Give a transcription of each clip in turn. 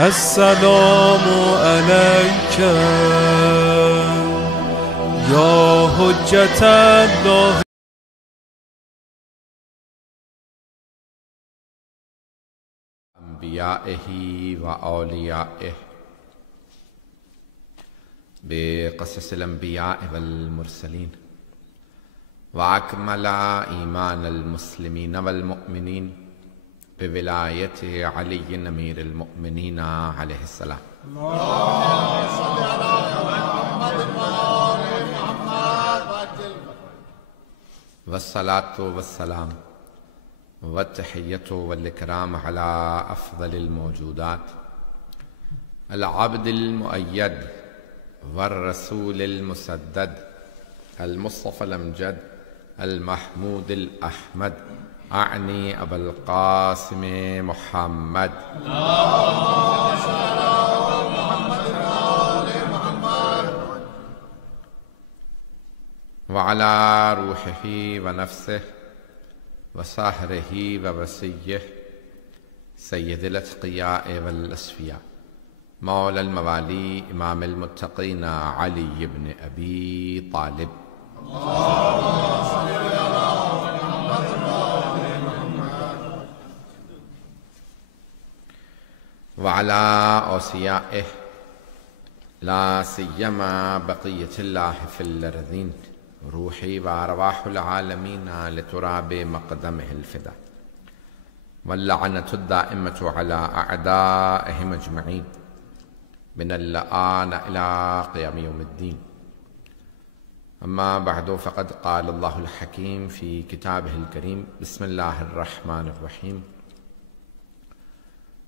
السلام علیک یا حجت اللہ انبیائہ و اولیائہ بقصص الانبیاء والمرسلین واکمل ایمان المسلمین والمؤمنین بولایت علی امیر المؤمنین علیہ السلام والصلاة والسلام والتحیۃ والاکرام علی افضل الموجودات العبد المؤید والرسول المسدد المصطفى الامجد المحمود الاحمد اعنی ابا القاسم محمد وعلى روحه ونفسه وساهره ووصيه سید الاتقیاء والاصفیاء مولا الموالی امام المتقین علی بن ابی طالب وعلى اوصیائه لا سیما بقیة اللہ فی الارضین روحی وارواح العالمین لتراب مقدمه الفدا واللعنة الدائمة على أعدائهم أجمعين من الآن إلى قيام يوم الدين أما بعد فقد قال الله الحكيم في كتابه الكريم بسم الله الرحمن الرحيم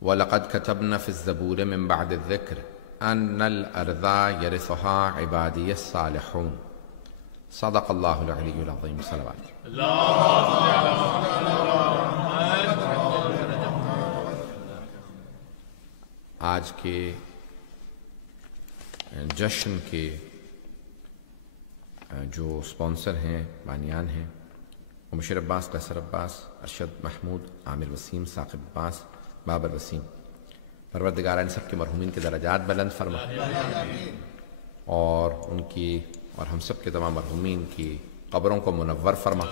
ولقد كتبنا في الزبور من بعد الذكر أن الأرض يرثها عبادي الصالحون صدق الله العلي العظيم صلوات آج کے جشن کے جو سپانسر ہیں بانیان ہیں وہ مشیر عباس، قیصر عباس، ارشد محمود، عامر وسیم، ثاقب عباس، بابر وسیم، پروردگار ان سب کے مرحومین کے درجات بلند فرما اور ان کی اور ہم سب کے تمام مرحومین کی قبروں کو منور فرما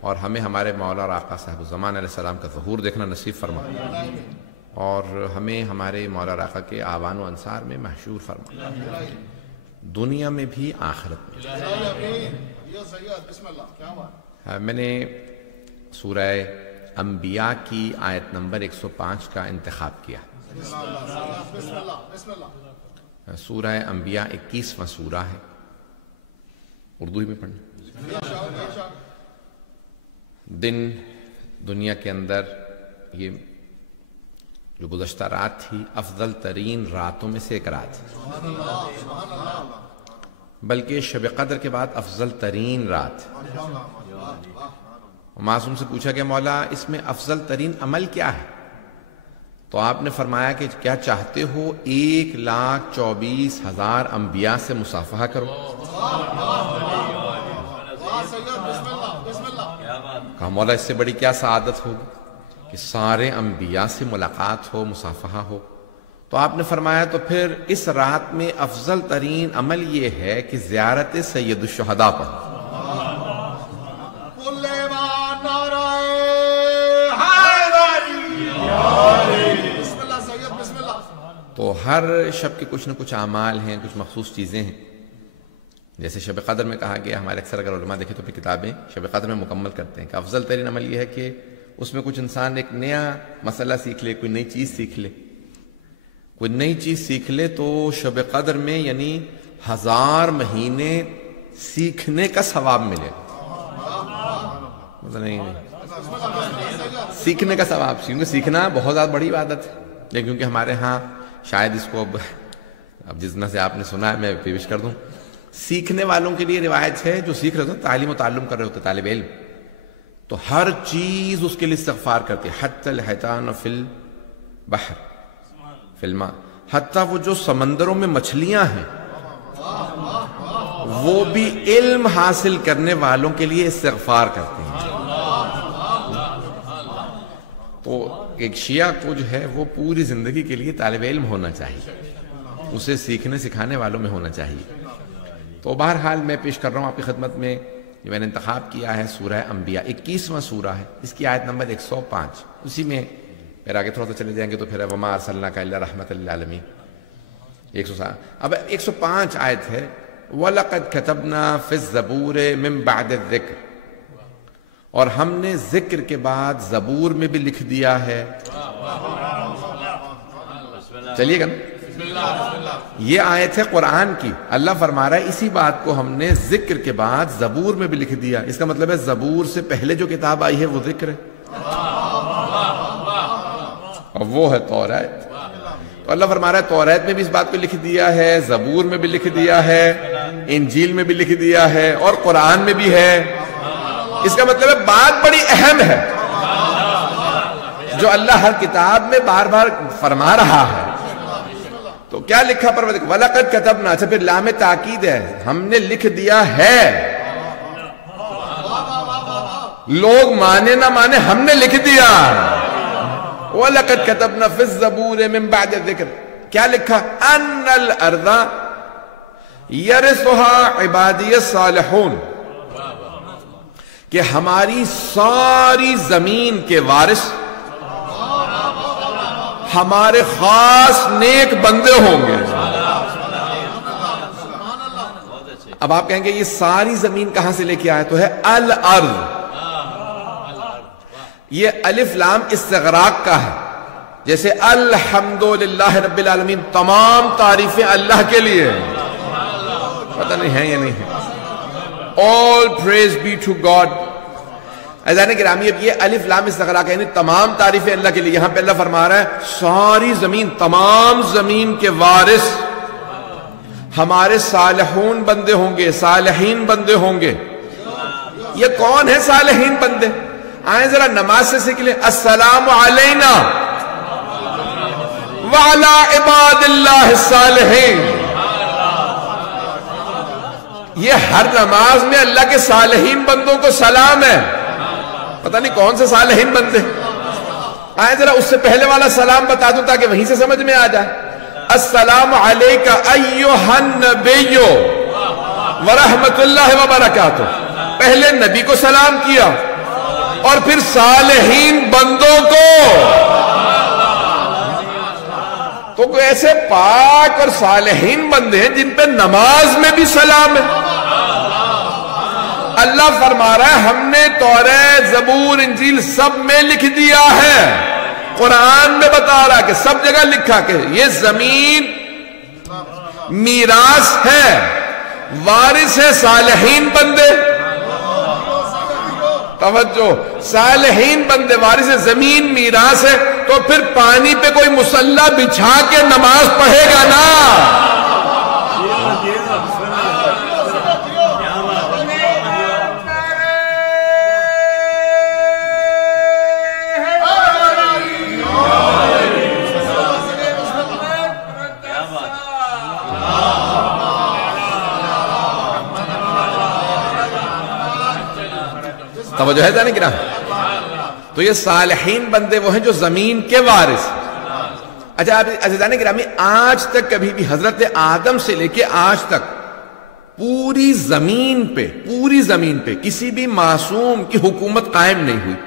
اور ہمیں ہمارے مولا اور آقا صاحب الزمان علیہ السلام کا ظہور دیکھنا نصیب فرما اور ہمیں ہمارے مولا اور آقا کے آوان و انصار میں محشور فرما دنیا میں بھی آخرت میں۔ میں نے سورہ انبیاء کی آیت نمبر 105 کا انتخاب کیا۔ سورہ انبیاء 21واں سورہ ہے، اردو ہی میں پڑھنا۔ دنیا کے اندر یہ جو گزشتہ رات تھی افضل ترین راتوں میں سے ایک رات ہے، بلکہ شب قدر کے بعد افضل ترین رات۔ معصوم سے پوچھا کہ مولا اس میں افضل ترین عمل کیا ہے؟ تو آپ نے فرمایا کہ کیا چاہتے ہو 1,24,000 انبیاء سے مصافحہ کرو؟ کہا مولا اس سے بڑی کیا سعادت ہوگی کہ سارے انبیاء سے ملاقات ہو، مصافحہ ہو۔ تو آپ نے فرمایا تو پھر اس رات میں افضل ترین عمل یہ ہے کہ زیارت سید الشہداء پڑھو۔ تو ہر شب کے کچھ نہ کچھ اعمال ہیں، کچھ مخصوص چیزیں ہیں۔ جیسے شب قدر میں کہا گیا، ہمارے اکثر اگر علماء دیکھیں تو پھر کتابیں شب قدر میں مکمل کرتے ہیں کہ افضل ترین عمل یہ ہے کہ اس میں کچھ انسان ایک نیا مسئلہ سیکھ لے، کوئی نئی چیز سیکھ لے، کوئی نئی چیز سیکھ لے تو شب قدر میں یعنی 1000 مہینے سیکھنے کا ثواب ملے گا۔ نہیں سیکھنے کا ثواب، کیونکہ سیکھنا بہت زیادہ بڑی عبادت ہے، لیکن کیونکہ ہمارے ہاں شاید اس کو اب جس طرح سے آپ نے سنا ہے میں پیش کر دوں۔ سیکھنے والوں کے لیے روایت ہے جو سیکھ رہے ہوتے ہیں، تعلیم و تعلم کر رہے ہوتے طالب علم، تو ہر چیز اس کے لیے استغفار کرتی ہے، حتی الحیتان فی البحر فی الماء، حتیٰ وہ جو سمندروں میں مچھلیاں ہیں وہ بھی علم حاصل کرنے والوں کے لیے استغفار کرتے ہیں۔ تو ایک شیعہ کو جو ہے وہ پوری زندگی کے لیے طالب علم ہونا چاہیے، اسے سیکھنے سکھانے والوں میں ہونا چاہیے۔ تو بہرحال میں پیش کر رہا ہوں آپ کی خدمت میں جو میں نے انتخاب کیا ہے سورہ انبیاء، 21واں سورہ ہے، اس کی آیت نمبر 105، اسی میں پھر آگے تھوڑا سا چلے جائیں گے تو پھر وما ارسلناک الا رحمۃ للعالمین 107۔ اب 105 آیت ہے وَلَقَدْ كَتَبْنَا فِي الزَّبُورِ مِن بَعْدِ الذِّكْرِ، اور ہم نے ذکر کے بعد زبور میں بھی لکھ دیا ہے۔ چلیے گا نا، یہ آیت ہے قرآن کی، اللہ فرما رہا ہے اسی بات کو ہم نے ذکر کے بعد زبور میں بھی لکھ دیا۔ اس کا مطلب ہے زبور سے پہلے جو کتاب آئی ہے وہ ذکر ہے، اور وہ ہے توریت۔ تو اللہ فرما رہا ہے توریت میں بھی اس بات کو لکھ دیا ہے، زبور میں بھی لکھ دیا ہے، انجیل میں بھی لکھ دیا ہے، اور قرآن میں بھی ہے۔ اس کا مطلب ہے بات بڑی اہم ہے جو اللہ ہر کتاب میں بار بار فرما رہا ہے۔ تو کیا لکھا پروردگار؟ وَلَقَدْ كَتَبْنَا، اچھا پھر لام تاکید ہے، ہم نے لکھ دیا ہے۔ لوگ مانے نہ مانے ہم نے لکھ دیا۔ وَلَقَدْ كَتَبْنَا فِي الزَّبُورِ مِن بَعْدِ الذِّكْرِ، کیا لکھا؟ أَنَّ الْأَرْضَ يَرِثُهَا عِبَادِيَ الصَّالِحُونَ، کہ ہماری ساری زمین کے وارث ہمارے خاص نیک بندے ہوں گے۔ اب آپ کہیں گے یہ ساری زمین کہاں سے لے کے آئے؟ تو ہے الارض، یہ الف لام استغراق کا ہے، جیسے الحمدللہ رب العالمین، تمام تعریفیں اللہ کے لیے، پتہ نہیں ہے یا نہیں ہے، all praise be to God۔ عزیزان گرامی، اب یہ الف لام استغراق ہے، یعنی تمام تعریفیں اللہ کے لیے۔ یہاں پہ اللہ فرما رہا ہے ساری زمین، تمام زمین کے وارث ہمارے صالحون بندے ہوں گے، صالحین بندے ہوں گے۔ یہ کون ہے صالحین بندے؟ آئیں ذرا نماز سے سیکھ لیں، السلام علینا وعلی عباد اللہ الصالحین۔ یہ ہر نماز میں اللہ کے صالحین بندوں کو سلام ہے، پتہ نہیں کون سے صالحین بندے۔ آئیں ذرا اس سے پہلے والا سلام بتا دوں تاکہ وہیں سے سمجھ میں آ جائے۔ السلام علیکہ ایہا النبی ورحمت اللہ وبرکاتہ، پہلے نبی کو سلام کیا اور پھر صالحین بندوں کو۔ تو کوئی ایسے پاک اور صالحین بندے ہیں جن پہ نماز میں بھی سلام ہے۔ اللہ فرما رہا ہے ہم نے توریت، زبور، انجیل سب میں لکھ دیا ہے۔ قرآن میں بتا رہا کہ سب جگہ لکھا کہ یہ زمین میراث ہے، وارث ہے صالحین بندے۔ توجہ، صالحین بندے وارث ہے، زمین میراث ہے، تو پھر پانی پہ کوئی مصلی بچھا کے نماز پڑھے گا نا۔ توجہ ہے جانے گرام۔ تو یہ صالحین بندے وہ ہیں جو زمین کے وارث۔ اچھا عزیزان گرامی، آج تک کبھی بھی حضرت آدم سے لے کے آج تک پوری زمین پہ کسی بھی معصوم کی حکومت قائم نہیں ہوئی۔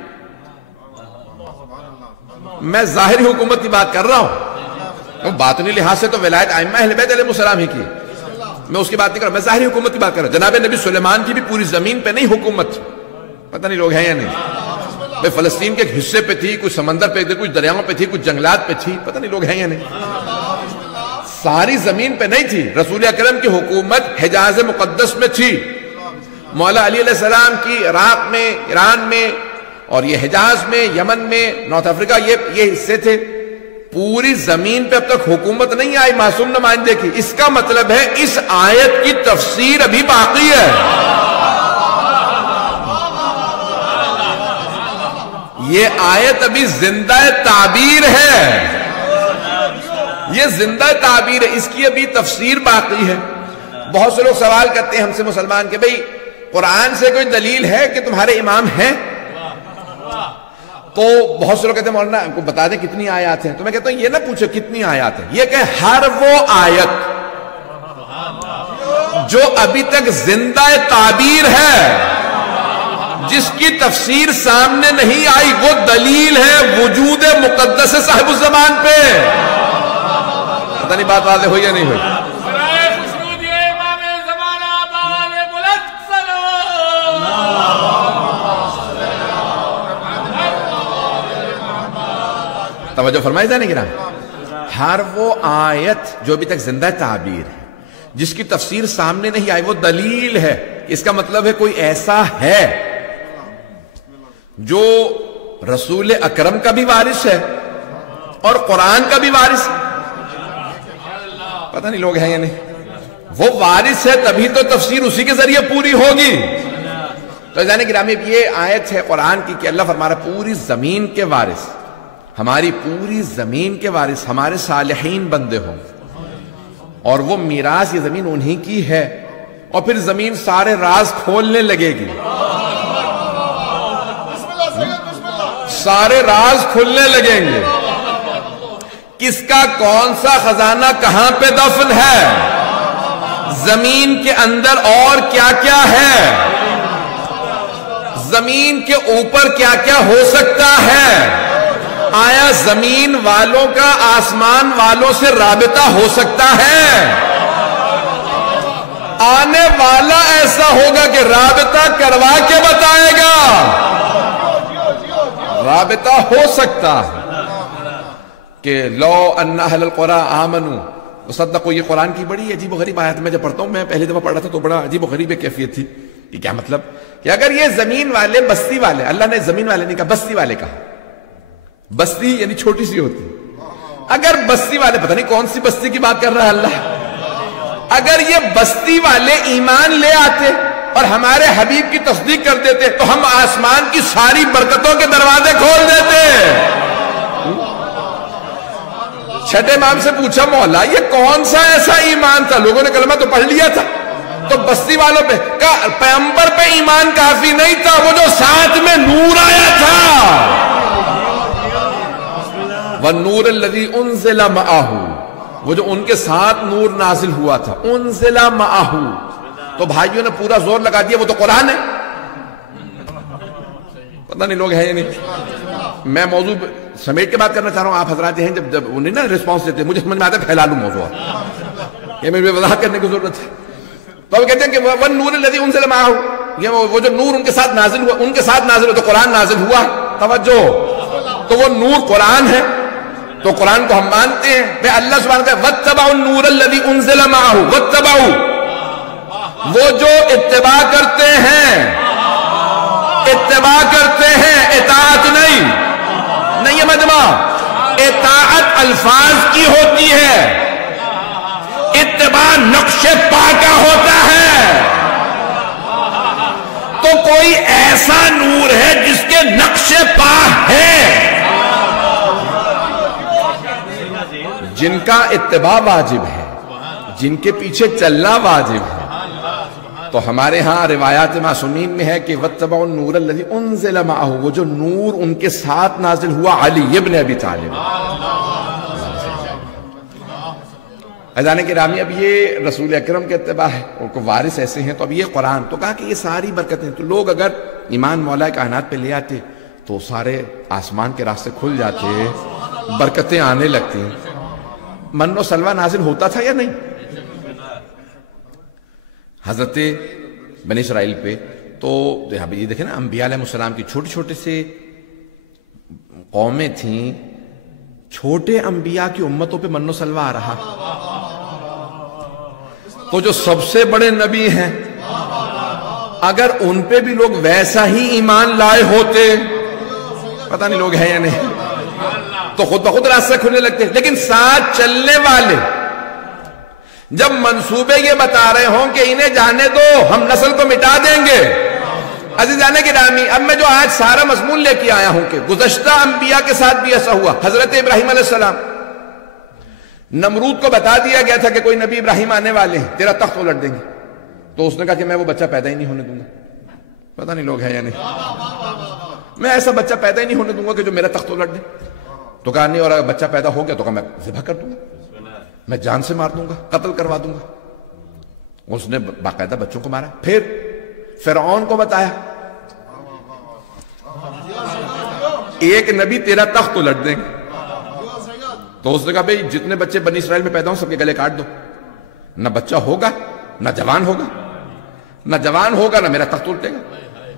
میں ظاہری حکومت کی بات کر رہا ہوں، باطنی لحاظ سے تو ولایت ائمہ اہل بیت علیہ السلام ہی کی، میں اس کی بات نہیں کر رہا، میں ظاہری حکومت کی بات کر رہا ہوں۔ جناب نبی سلیمان کی بھی پوری زمین پہ نہیں حکومت تھی، پتہ نہیں لوگ ہیں یا نہیں، فلسطین کے ایک حصے پہ تھی، کچھ سمندر پہ تھی، کچھ دریاؤں پہ تھی، کچھ جنگلات پہ تھی، پتہ نہیں لوگ ہیں یا نہیں، ساری زمین پہ نہیں تھی۔ رسول اکرم کی حکومت حجاز مقدس میں تھی، مولا علی علیہ السلام کی عراق میں، ایران میں، اور یہ حجاز میں، یمن میں، نارتھ افریقہ، یہ حصے تھے۔ پوری زمین پہ اب تک حکومت نہیں آئی معصوم نمائندے کی۔ اس کا مطلب ہے اس آیت کی تفسیر ابھی باقی ہے۔ یہ آیت ابھی زندہ تعبیر ہے، یہ زندہ تعبیر ہے، اس کی ابھی تفسیر باقی ہے۔ بہت سے لوگ سوال کرتے ہیں ہم سے مسلمان کہ بھئی قرآن سے کوئی دلیل ہے کہ تمہارے امام ہیں؟ تو بہت سے لوگ کہتے ہیں مولانا کو بتا دیں کتنی آیات ہیں، تو میں کہتا ہوں یہ نہ پوچھو کتنی آیات ہیں، یہ کہ ہر وہ آیت جو ابھی تک زندہ تعبیر ہے، جس کی تفسیر سامنے نہیں آئی، وہ دلیل ہے وجود مقدس صاحب الزمان پہ. پتہ نہیں بات واضح ہوئی یا نہیں ہوئی؟ توجہ فرمائی جانے گرام. ہر وہ آیت جو ابھی تک زندہ تعبیر ہے، جس کی تفسیر سامنے نہیں آئی، وہ دلیل ہے. اس کا مطلب ہے کوئی ایسا ہے جو رسول اکرم کا بھی وارث ہے اور قرآن کا بھی وارث ہے. پتہ نہیں لوگ ہیں یا نہیں. وہ وارث ہے تبھی تو تفسیر اسی کے ذریعے پوری ہوگی. تو جانے گرامی یہ آیت ہے قرآن کی کہ اللہ فرما رہا پوری زمین کے وارث، ہماری پوری زمین کے وارث ہمارے صالحین بندے ہوں، اور وہ میراث یہ زمین انہی کی ہے. اور پھر زمین سارے راز کھولنے لگے گی، سارے راز کھلنے لگیں گے. کس کا کون سا خزانہ کہاں پہ دفن ہے، زمین کے اندر اور کیا کیا ہے، زمین کے اوپر کیا کیا ہو سکتا ہے. آیا زمین والوں کا آسمان والوں سے رابطہ ہو سکتا ہے؟ آنے والا ایسا ہوگا کہ رابطہ کروا کے بتائے گا. رابطہ ہو سکتا ہے کہ لو ان اہل القرى آمنوا وصدقوا. یہ قرآن کی بڑی عجیب و غریب آیت میں جب پڑھتا ہوں، میں پہلی دفعہ پڑھ رہا تھا تو بڑا عجیب و غریب کیفیت تھی. یہ کیا مطلب کہ اگر یہ زمین والے بستی والے، اللہ نے زمین والے نہیں کہا بستی والے کہا، بستی یعنی چھوٹی سی ہوتی، اگر بستی والے، پتہ نہیں کون سی بستی کی بات کر رہا ہے اللہ، اگر یہ بستی والے ایمان لے آتے اور ہمارے حبیب کی تصدیق کر دیتے تو ہم آسمان کی ساری برکتوں کے دروازے کھول دیتے. چھٹے امام سے پوچھا مولا یہ کون سا ایسا ایمان تھا، لوگوں نے کلمہ تو پڑھ لیا تھا، تو بستی والوں پہ کہا پیغمبر پہ ایمان کافی نہیں تھا، وہ جو ساتھ میں نور آیا تھا، وَالنُّورَ الَّذِي أُنزِلَ مَعَهُ، وہ جو ان کے ساتھ نور نازل ہوا تھا، انزل معہو. تو بھائیوں نے پورا زور لگا دیا وہ تو قرآن ہے. پتہ نہیں لوگ ہیں یا نہیں. میں موضوع سمیٹ کے بات کرنا چاہ رہا ہوں. آپ حضرات ہیں جب انہیں نا رسپانس دیتے مجھے سمجھ میں آتا ہے پھیلا لوں موضوع، یہ میرے وضاحت کرنے کی ضرورت ہے. تو وہ کہتے ہیں کہ وَالنُّورِ الَّذِي أُنزِلَ مَعَهُ، یہ وہ جو نور ان کے ساتھ نازل ہوا، ان کے ساتھ نازل ہوا تو قرآن نازل ہوا. توجہ، تو وہ نور قرآن ہے، تو قرآن کو ہم مانتے ہیں. میں اللہ سبحانہ وتعالی وَاتَّبَعُوا النُّورَ الَّذِي أُنزِلَ مَعَهُ، وَاتَّبَعُوا، وہ جو اتباع کرتے ہیں، اتباع کرتے ہیں، اطاعت نہیں یہ مجمع. اطاعت الفاظ کی ہوتی ہے، اتباع نقش پا کا ہوتا ہے. تو کوئی ایسا نور ہے جس کے نقش پا ہے، جن کا اتباع واجب ہے، جن کے پیچھے چلنا واجب ہے. تو ہمارے ہاں روایات معصومین میں ہے کہ وَاتَّبَعُوا النُّورَ الَّذِي أُنزِلَ مَعَهُ، وہ جو نور ان کے ساتھ نازل ہوا علی ابن ابی طالب. عزیزان گرامی، اب یہ رسول اکرم کے اتباع ہے، ان کو وارث ایسے ہیں. تو اب یہ قرآن، تو کہا کہ یہ ساری برکتیں، تو لوگ اگر ایمان مولا کائنات پہ لے آتے تو سارے آسمان کے راستے کھل جاتے، برکتیں آنے لگتی. من و سلوہ نازل ہوتا تھا یا نہیں حضرت بنی اسرائیل پہ؟ تو یہ دیکھیں نا، انبیاء علیہ السلام کی چھوٹے چھوٹے سے قومیں تھیں، چھوٹے انبیاء کی امتوں پہ من و سلوہ آ رہا. تو جو سب سے بڑے نبی ہیں، اگر ان پہ بھی لوگ ویسا ہی ایمان لائے ہوتے، پتہ نہیں لوگ ہیں یا نہیں، تو خود بخود راستے کھلنے لگتے. لیکن ساتھ چلنے والے جب منصوبے یہ بتا رہے ہوں کہ انہیں جانے دو، ہم نسل کو مٹا دیں گے. عزیزان گرامی، اب میں جو آج سارا مضمون لے کے آیا ہوں کہ گزشتہ انبیاء کے ساتھ بھی ایسا ہوا. حضرت ابراہیم علیہ السلام، نمرود کو بتا دیا گیا تھا کہ کوئی نبی ابراہیم آنے والے ہیں، تیرا تخت الٹ دیں گے. تو اس نے کہا کہ میں وہ بچہ پیدا ہی نہیں ہونے دوں گا. پتہ نہیں لوگ ہیں یا نہیں. میں ایسا بچہ پیدا ہی نہیں ہونے دوں گا کہ جو میرا تخت الٹ دے. تو کہا نہیں, اور اگر بچہ پیدا ہو گیا تو کہا میں ذبح کر دوں گا, میں جان سے مار دوں گا, قتل کروا دوں گا. اس نے باقاعدہ بچوں کو مارا. پھر فرعون کو بتایا ایک نبی تیرا تخت الٹ دیں گے. تو اس نے کہا بھئی جتنے بچے بنی اسرائیل میں پیدا ہوں سب کے گلے کاٹ دو. نہ بچہ ہوگا نہ جوان ہوگا, نہ جوان ہوگا نہ میرا تخت الٹے گا.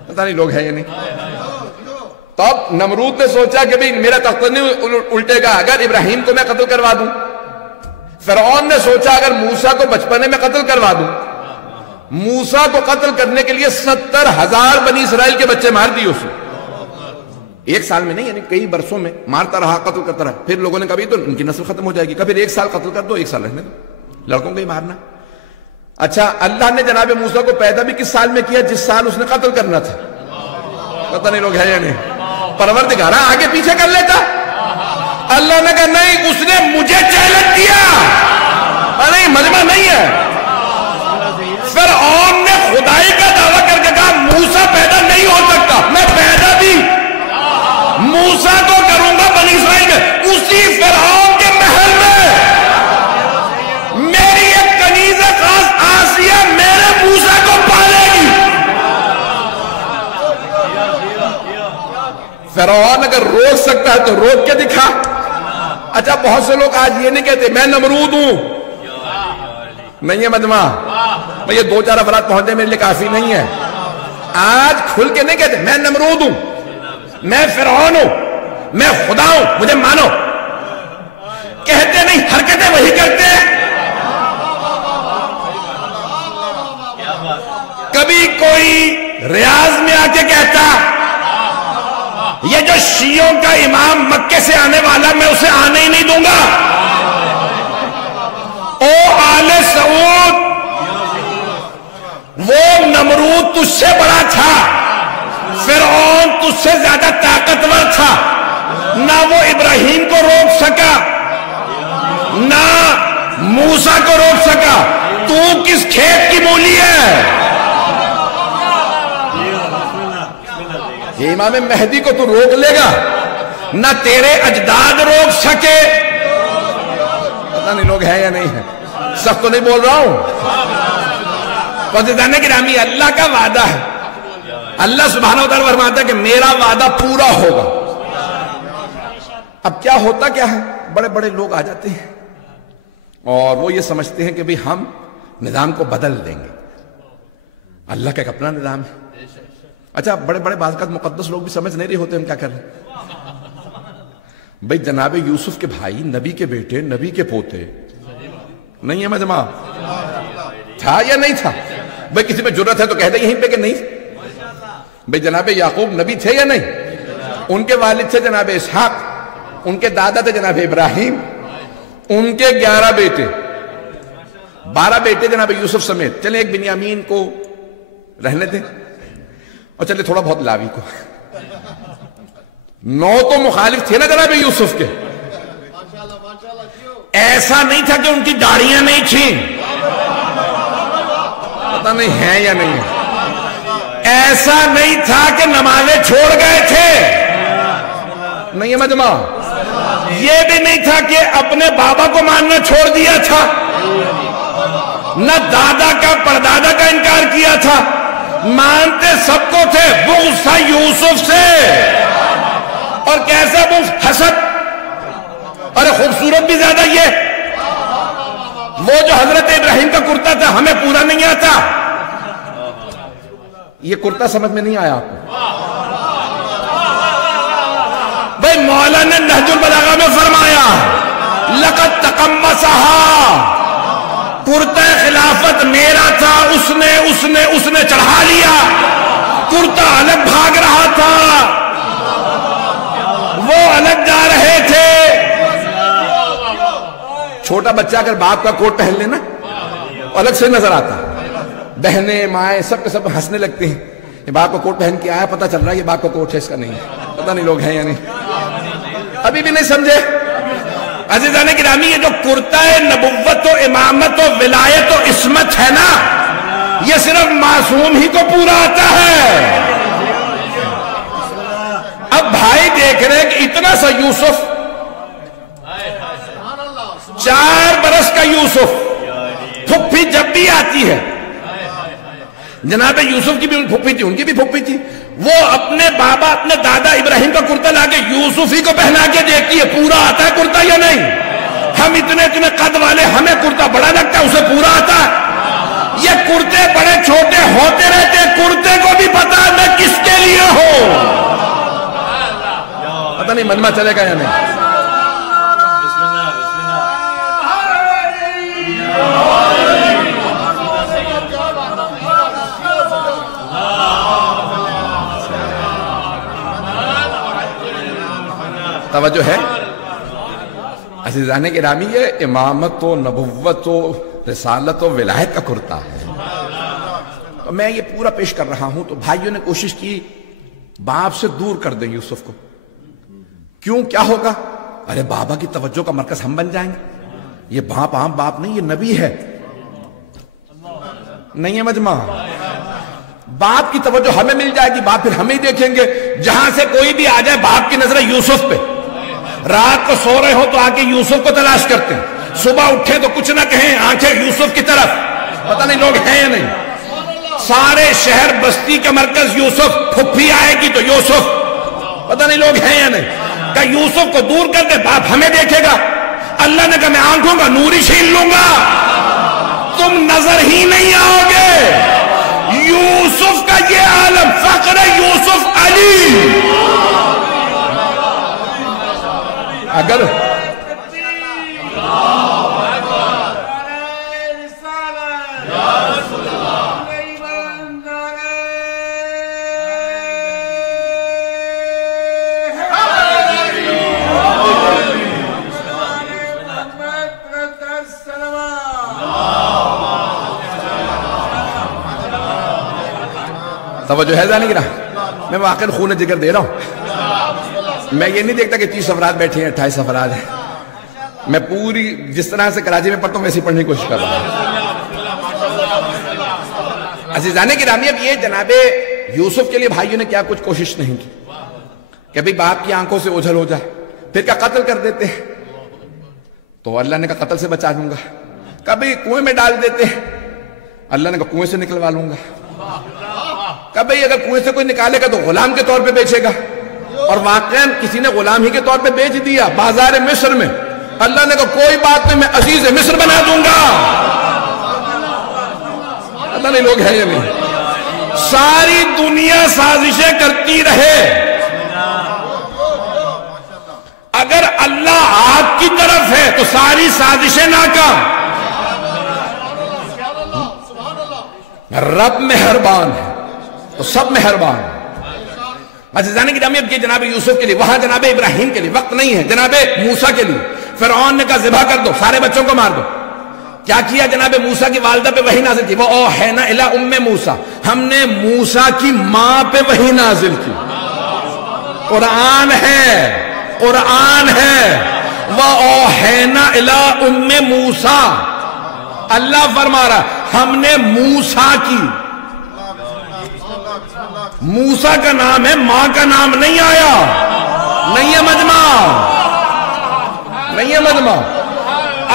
پتہ نہیں لوگ ہیں یا نہیں. تب نمرود نے سوچا کہ بھئی میرا تخت نہیں الٹے گا اگر ابراہیم کو میں قتل کروا دوں. فرعون نے سوچا اگر موسیٰ کو بچپنے میں قتل کروا دوں. موسیٰ کو قتل کرنے کے لیے 70,000 بنی اسرائیل کے بچے مار دیے اس نے. ایک سال میں نہیں, یعنی کئی برسوں میں مارتا رہا, قتل کرتا رہا. پھر لوگوں نے کہا تو ان کی نسل ختم ہو جائے گی, کبھی 1 سال قتل کر دو 1 سال رہنے دو, لڑکوں کو ہی مارنا. اچھا اللہ نے جناب موسیٰ کو پیدا بھی کس سال میں کیا؟ جس سال اس نے قتل کرنا تھا. پتہ نہیں لوگ ہیں یا نہیں. پروردگار آگے پیچھے کر لیتا. اللہ نے کہا نہیں, اس نے مجھے چیلنج کیا. نہیں مجمع نہیں ہے. فرعون نے خدائی کا دعویٰ کر کے کہا موسیٰ پیدا نہیں ہو سکتا. میں پیدا بھی موسیٰ کو کروں گا بنی اسرائیل میں. اسی فرعون کے محل میں میری ایک کنیز خاص آسیہ میرے موسیٰ کو پالے گی. فرعون اگر روک سکتا ہے تو روک کے دکھا. اچھا بہت سے لوگ آج یہ نہیں کہتے میں نمرود ہوں. نہیں ہے مجمع, یہ 2-4 افراد پہنچے میرے لیے کافی نہیں ہے. آج کھل کے نہیں کہتے میں نمرود ہوں, میں فرعون ہوں, میں خدا ہوں, مجھے مانو. کہتے نہیں, حرکتیں وہی کرتے ہیں. کبھی کوئی ریاض میں آ کے کہتا یہ جو شیعوں کا امام مکے سے آنے والا میں اسے آنے ہی نہیں دوں گا. او آل سعود, وہ نمرود تجھ سے بڑا تھا, فرعون تجھ سے زیادہ طاقتور تھا. نہ وہ ابراہیم کو روک سکا نہ موسیٰ کو روک سکا. تو کس کھیت کی مولی ہے؟ یہ امام مہدی کو تو روک لے گا, نہ تیرے اجداد روک سکے. پتہ نہیں لوگ ہیں یا نہیں ہیں. سخت تو نہیں بول رہا ہوں. عزیزان گرامی, اللہ کا وعدہ ہے. اللہ سبحانہ وتعالی فرماتا ہے کہ میرا وعدہ پورا ہوگا. اب کیا ہوتا کیا ہے, بڑے بڑے لوگ آ جاتے ہیں اور وہ یہ سمجھتے ہیں کہ بھئی ہم نظام کو بدل دیں گے. اللہ کا ایک اپنا نظام ہے. اچھا بڑے بڑے بعض اوقات مقدس لوگ بھی سمجھ نہیں رہے ہوتے ہم کیا کر رہے ہیں. بھئی جناب یوسف کے بھائی, نبی کے بیٹے, نبی کے پوتے, نہیں ہے مجمع, تھا یا نہیں تھا؟ بھئی کسی پہ جرت ہے تو کہہ دے یہیں پہ کہ نہیں. بھئی جناب یعقوب نبی تھے یا نہیں؟ ان کے والد تھے جناب اسحاق, ان کے دادا تھے جناب ابراہیم, ان کے 11 بیٹے, 12 بیٹے جناب یوسف سمیت. چلیں ایک بنیامین کو رہنے دیں اور چلے تھوڑا بہت لاوی کو. 9 تو مخالف تھے نا جناب یوسف کے. ایسا نہیں تھا کہ ان کی داڑیاں نہیں تھیں. پتہ نہیں ہیں یا نہیں ہے. ایسا نہیں تھا کہ نمازیں چھوڑ گئے تھے. نہیں ہے مجمع. یہ بھی نہیں تھا کہ اپنے بابا کو ماننا چھوڑ دیا تھا, نہ دادا کا پردادا کا انکار کیا تھا. مانتے سب کو تھے. بغض تھا یوسف سے. اور کیسا بغض؟ حسد. اور خوبصورت بھی زیادہ یہ, وہ جو حضرت ابراہیم کا کرتا تھا ہمیں پورا نہیں آتا. یہ کرتا سمجھ میں نہیں آیا آپ کو؟ بھئی مولا نے نہج البلاغہ میں فرمایا لقد تقمصها, کرتا خلافت میرا تھا, اس نے چڑھا لیا. کرتا الگ بھاگ رہا تھا, وہ الگ جا رہے تھے. چھوٹا بچہ اگر باپ کا کوٹ پہن لینا الگ سے نظر آتا. بہنیں مائیں سب کے سب ہنسنے لگتے ہیں. یہ باپ کا کوٹ پہن کے آیا, پتہ چل رہا ہے یہ باپ کا کوٹ ہے, اس کا نہیں. پتہ نہیں لوگ ہیں یا نہیں. ابھی بھی نہیں سمجھے. عزیزان گرامی, یہ جو کرتا ہے نبوت و امامت و ولایت و عصمت ہے نا, یہ صرف معصوم ہی کو پورا آتا ہے. اب بھائی دیکھ رہے ہیں کہ اتنا سا یوسف، 4 برس کا یوسف، پھپھی جب بھی آتی ہے، جناب یوسف کی بھی پھپھی تھی، ان کی بھی پھپھی تھی، وہ اپنے بابا اپنے دادا ابراہیم کا کرتا لا کے یوسف ہی کو پہنا کے دیکھتی ہے پورا آتا ہے کرتا یا نہیں۔ ہم اتنے قد والے، ہمیں کرتا بڑا لگتا ہے، اسے پورا آتا ہے۔ یہ کرتے بڑے چھوٹے ہوتے رہتے، کرتے کو بھی پتا ہے میں کس کے لیے ہوں۔ پتہ نہیں منما چلے گا یا نہیں۔ توجہ ہے عزیزان گرامی، یہ امامت و نبوت و رسالت و ولایت کا کرتا ہے۔ تو میں یہ پورا پیش کر رہا ہوں، تو بھائیوں نے کوشش کی باپ سے دور کر دیں یوسف کو۔ کیوں، کیا ہوگا؟ ارے بابا کی توجہ کا مرکز ہم بن جائیں گے۔ یہ باپ عام باپ نہیں، یہ نبی ہے، نہیں ہے مجمع۔ باپ کی توجہ ہمیں مل جائے گی، باپ پھر ہمیں دیکھیں گے۔ جہاں سے کوئی بھی آ جائے، باپ کی نظر یوسف پہ۔ رات کو سو رہے ہو تو آ کے یوسف کو تلاش کرتے ہیں، صبح اٹھے تو کچھ نہ کہیں، آنکھیں یوسف کی طرف۔ پتہ نہیں لوگ ہیں یا نہیں۔ سارے شہر بستی کا مرکز یوسف، پھپھی آئے گی تو یوسف۔ پتہ نہیں لوگ ہیں یا نہیں۔ کہ یوسف کو دور کر دے، باپ ہمیں دیکھے گا۔ اللہ نے کہا میں آنکھوں کا نور ہی چھین لوں گا، تم نظر ہی نہیں آؤ گے۔ یوسف کا یہ عالم، فخر یوسف علی۔ اگر توجہ ہے جانے کی نا، میں واقعی خون جگر دے رہا ہوں۔ میں یہ نہیں دیکھتا کہ 30 افراد بیٹھے ہیں، 28 افراد ہیں۔ میں پوری جس طرح سے کراچی میں پڑھتا ہوں ویسے پڑھنے کی کوشش کر رہا ہوں۔ عزیزان گرامی، اب یہ جناب یوسف کے لیے بھائیوں نے کیا کچھ کوشش نہیں کی کہ بھئی باپ کی آنکھوں سے اوجھل ہو جائے، پھر کیا قتل کر دیتے ہیں؟ تو اللہ نے کہا قتل سے بچا لوں گا۔ کبھی کنویں میں ڈال دیتے ہیں، اللہ نے کہا کنویں سے نکلوا لوں گا۔ کبھی اگر کنویں سے کوئی نکالے گا تو غلام کے طور پہ بیچے گا، اور واقعاً کسی نے غلام ہی کے طور پہ بیچ دیا بازار مصر میں۔ اللہ نے کہا کوئی بات نہیں، میں عزیز مصر بنا دوں گا۔ اللہ نہیں لوگ ہیں یا نہیں۔ ساری دنیا سازشیں کرتی رہے، اگر اللہ آپ کی طرف ہے تو ساری سازشیں ناکام۔ رب مہربان ہے تو سب مہربان۔ عزیزان گرامی، اب یہ جناب یوسف کے لیے، وہاں جناب ابراہیم کے لیے وقت نہیں ہے، جناب موسیٰ کے لیے فرعون نے کہا ذبح کر دو، سارے بچوں کو مار دو۔ کیا کیا؟ جناب موسیٰ کی والدہ پہ وحی نازل کی، وہ اوحینا الی ام موسیٰ، ہم نے موسیٰ کی ماں پہ وحی نازل کی۔ قرآن ہے، قرآن ہے، وہ اوحینا الی ام موسیٰ۔ اللہ فرما رہا ہم نے موسیٰ کی، موسیٰ کا نام ہے، ماں کا نام نہیں آیا۔ نہیں ہے مجمع، نہیں ہے مجمع۔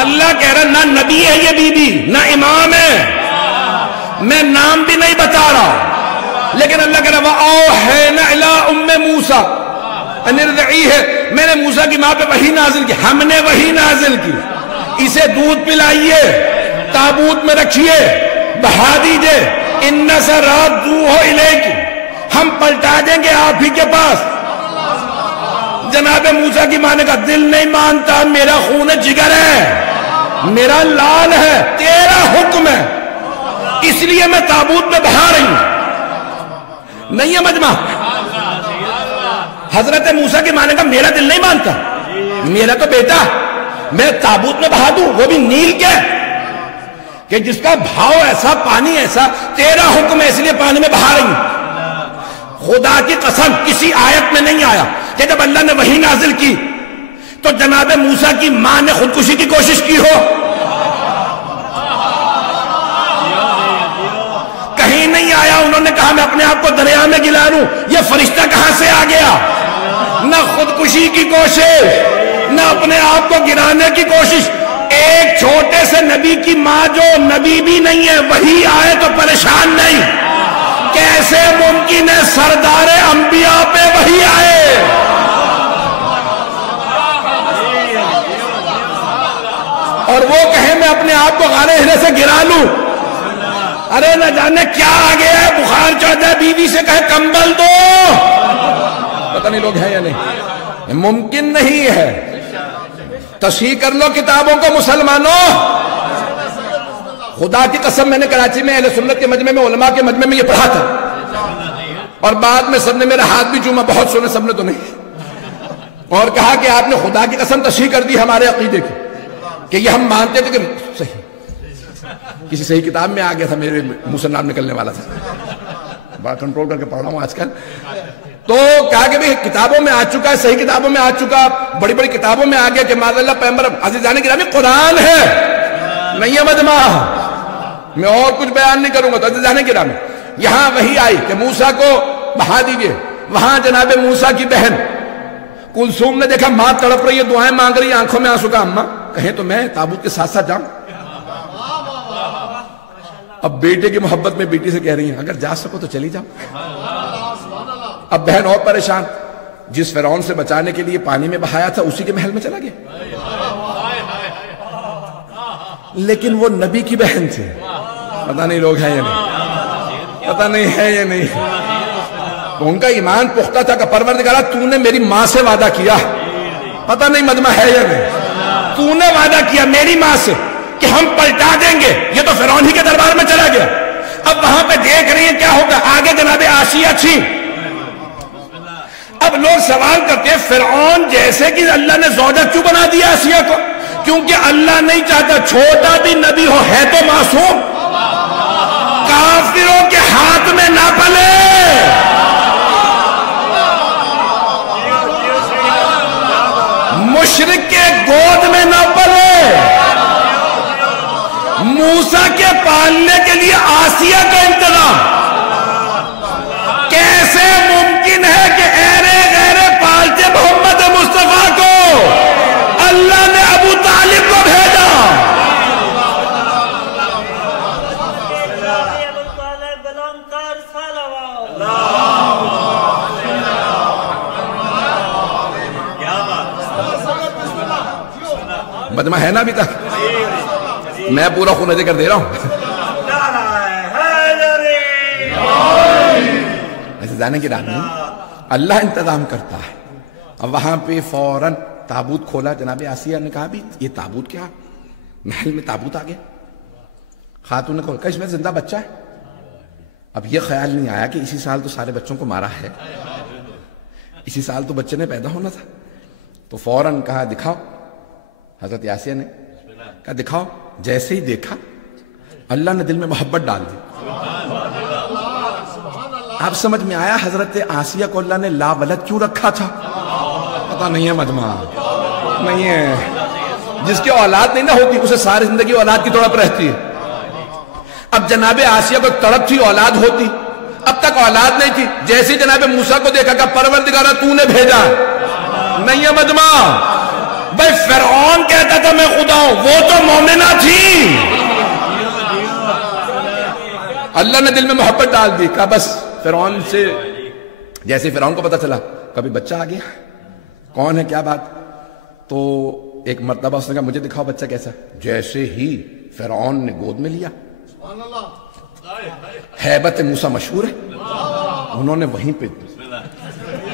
اللہ کہہ رہا نہ نبی ہے یہ بی بی، نہ امام ہے، میں نام بھی نہیں بتا رہا، لیکن اللہ کہہ رہا وَأَوْحَيْنَا إِلَىٰ أُمِّ مُوسَىٰ أَنِ ارْضِعِيهِ، میں نے موسیٰ کی ماں پہ وحی نازل کی، ہم نے وحی نازل کی، اسے دودھ پلائیے، تابوت میں رکھیے، بہا دیجئے، اِنَّ سَرَادُوهُ إِلَيْكِ، ہم پلٹا دیں گے آپ ہی کے پاس۔ جناب موسیٰ کی ماں نے کہا دل نہیں مانتا، میرا خون جگر ہے، میرا لال ہے، تیرا حکم ہے، اس لیے میں تابوت میں بہا رہی ہوں۔ نہیں ہے مجمع۔ حضرت موسیٰ کی ماں نے کہا میرا دل نہیں مانتا، میرا تو بیٹا میں تابوت میں بہا دوں، وہ بھی نیل کے، کہ جس کا بھاؤ ایسا، پانی ایسا، تیرا حکم ہے اس لیے پانی میں بہا رہی ہوں۔ خدا کی قسم کسی آیت میں نہیں آیا کہ جب اللہ نے وحی نازل کی تو جناب موسیٰ کی ماں نے خودکشی کی کوشش کی ہو، کہیں نہیں آیا۔ انہوں نے کہا میں اپنے آپ کو دریا میں گلا لوں، یہ فرشتہ کہاں سے آ گیا؟ نہ خودکشی کی کوشش، نہ اپنے آپ کو گرانے کی کوشش. ایک چھوٹے سے نبی کی ماں جو نبی بھی نہیں ہے وہی آئے تو پریشان نہیں. کیسے ممکن ہے سردار انبیاء پہ وہی آئے؟ اور وہ کہے میں اپنے آپ کو غار ہرے سے گرا لوں. ارے نہ جانے کیا آ گیا ہے، بخار چڑھ جائے، بیوی سے کہے کمبل دو. پتہ نہیں لوگ ہیں یا نہیں. ممکن نہیں ہے. تصحیح کر لو کتابوں کو مسلمانوں. خدا کی قسم میں نے کراچی میں اہل سنت کے مجمع میں، علماء کے مجمع میں یہ پڑھا تھا، اور بعد میں سب نے میرا ہاتھ بھی چوما. بہت سنے، سب نے تو نہیں. اور کہا کہ آپ نے خدا کی قسم تصحیح کر دی ہمارے عقیدے کی کہ یہ ہم مانتے تھے کہ صحیح. کسی صحیح کتاب میں آ گیا تھا، میرے منہ سے نام نکلنے والا تھا. بڑا کنٹرول کر کے پڑھ رہا ہوں آج کل. تو کہا کہ بھئی کتابوں میں آ چکا ہے، صحیح کتابوں میں آ چکا، بڑی بڑی کتابوں میں آ گیا کہ معاذ اللہ پیغمبر. عزیزان گرامی قرآن ہے، نہیں ہے مجمع. میں اور کچھ بیان نہیں کروں گا. تو عزیزان گرامی یہاں وہی آئی کہ موسیٰ کو بہا دیجئے. وہاں جناب موسیٰ کی بہن کلثوم نے دیکھا ماں تڑپ رہی ہے، دعائیں مانگ رہی ہے، آنکھوں میں آنسو. کا اماں کہیں تو میں تابوت کے ساتھ ساتھ جاؤں. اب بیٹے کی محبت میں بیٹی سے کہہ رہی ہیں اگر جا سکو تو چلی جاؤ. اب بہن اور پریشان، جس فرعون سے بچانے کے لیے پانی میں بہایا تھا اسی کے محل میں چلا گیا. لیکن وہ نبی کی بہن تھی. پتہ نہیں لوگ ہیں یا نہیں، پتہ نہیں ہے یا نہیں. تو ان کا ایمان پختہ تھا کہ پروردگارہ تو نے میری ماں سے وعدہ کیا. پتہ نہیں مجمع ہے یا نہیں. تو نے وعدہ کیا میری ماں سے کہ ہم پلٹا دیں گے. یہ تو فرعون ہی کے دربار میں چلا گیا. اب وہاں پہ دیکھ رہی ہیں کیا ہوگا. آگے جناب آسیہ تھی. اب لوگ سوال کرتے ہیں فرعون جیسے کہ اللہ نے زوجہ کیوں بنا دیا آسیہ کو؟ کیونکہ اللہ نہیں چاہتا چھوٹا بھی نبی ہو، ہے تو معصوم، کافروں کے ہاتھ میں نہ پلے. مشرک کے گود میں نہ پلے. موسیٰ کے پالنے کے لیے آسیہ کا انتظام. کیسے ممکن ہے کہ ایرے غیرے پالتے محمد مصطفیٰ کو اللہ نے ابو طالب کو بھیجا؟ مجمع ہے نا ابھی تک؟ میں پورا خون ذکر دے رہا ہوں. ایسے جانے کی رات میں اللہ انتظام کرتا ہے. اب وہاں پہ فوراً تابوت کھولا. جناب آسیہ نے کہا بھی یہ تابوت کیا؟ محل میں تابوت آ گیا. خاتون نے کہا کہ اس میں زندہ بچہ ہے. اب یہ خیال نہیں آیا کہ اسی سال تو سارے بچوں کو مارا ہے، اسی سال تو بچے نے پیدا ہونا تھا. تو فوراً کہا دکھاؤ. حضرت آسیہ نے کہا دکھاؤ. جیسے ہی دیکھا اللہ نے دل میں محبت ڈال دی. اب سمجھ میں آیا حضرت آسیہ کو اللہ نے لا ولد کیوں رکھا تھا. پتہ نہیں ہے مجمع، نہیں ہے. جس کی اولاد نہیں نہ ہوتی اسے ساری زندگی اولاد کی تڑپ رہتی ہے. اب جناب آسیہ کو تڑپ تھی اولاد ہوتی، اب تک اولاد نہیں تھی. جیسے جناب موسیٰ کو دیکھا کہ پروردگارہ تو نے بھیجا. نہیں ہے مجمع. بھائی فرعون کہتا تھا میں خدا ہوں، وہ تو مومنہ تھی. اللہ نے دل میں محبت ڈال دی. کہا بس فرعون سے، جیسے فرعون کو پتا چلا کبھی بچہ آ گیا، کون ہے کیا بات. تو ایک مرتبہ اس نے کہا مجھے دکھاؤ بچہ کیسا. جیسے ہی فرعون نے گود میں لیا، ہیبت موسیٰ مشہور ہے، انہوں نے وہیں پہ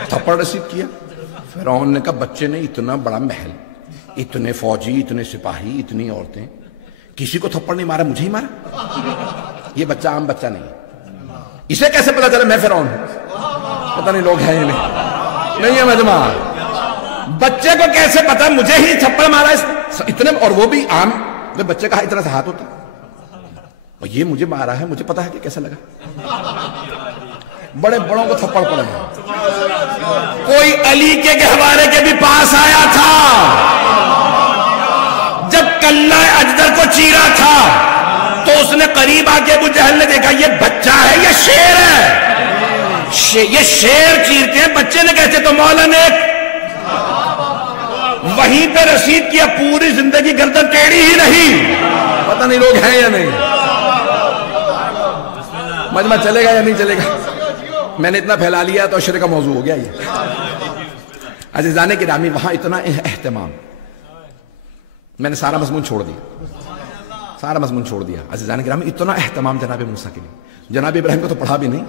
تھپڑ رسید کیا. فرعون نے کہا بچے نے اتنا بڑا محل، اتنے فوجی، اتنے سپاہی، اتنی عورتیں، کسی کو تھپڑ نہیں مارا، مجھے ہی مارا. یہ بچہ عام بچہ نہیں ہے. اسے کیسے پتا چلا میں فرعون ہوں؟ پتہ نہیں لوگ ہیں یا نہیں ہے مجمع. بچے کو کیسے پتا مجھے ہی تھپڑ مارا اتنے، اور وہ بھی عام. بچے کا اتنا سا ہاتھ ہوتا اور یہ مجھے مارا ہے، مجھے پتا ہے کہ کیسا لگا. بڑے بڑوں کو تھپڑ پڑے ہیں. کوئی علی کے گہوارے کے بھی پاس آیا تھا جب کلہ اجدر کو چیرا تھا، تو اس نے قریب آ کے ابو جہل نے دیکھا یہ بچہ ہے یہ شیر ہے. یہ شیر چیرتے ہیں، بچے نے کہتے. تو مولا نے وہیں پہ رسید کیا، پوری زندگی گردن ٹیڑھی ہی نہیں. پتہ نہیں لوگ ہیں یا نہیں. مجمع چلے گا یا نہیں چلے گا؟ میں نے اتنا پھیلا لیا تو عشرے کا موضوع ہو گیا یہ. عزیزان گرامی وہاں اتنا اہتمام. میں نے سارا مضمون چھوڑ دیا. عزیزان گرامی اتنا اہتمام جناب موسیٰ کے لیے. جناب ابراہیم کو تو پڑھا بھی نہیں،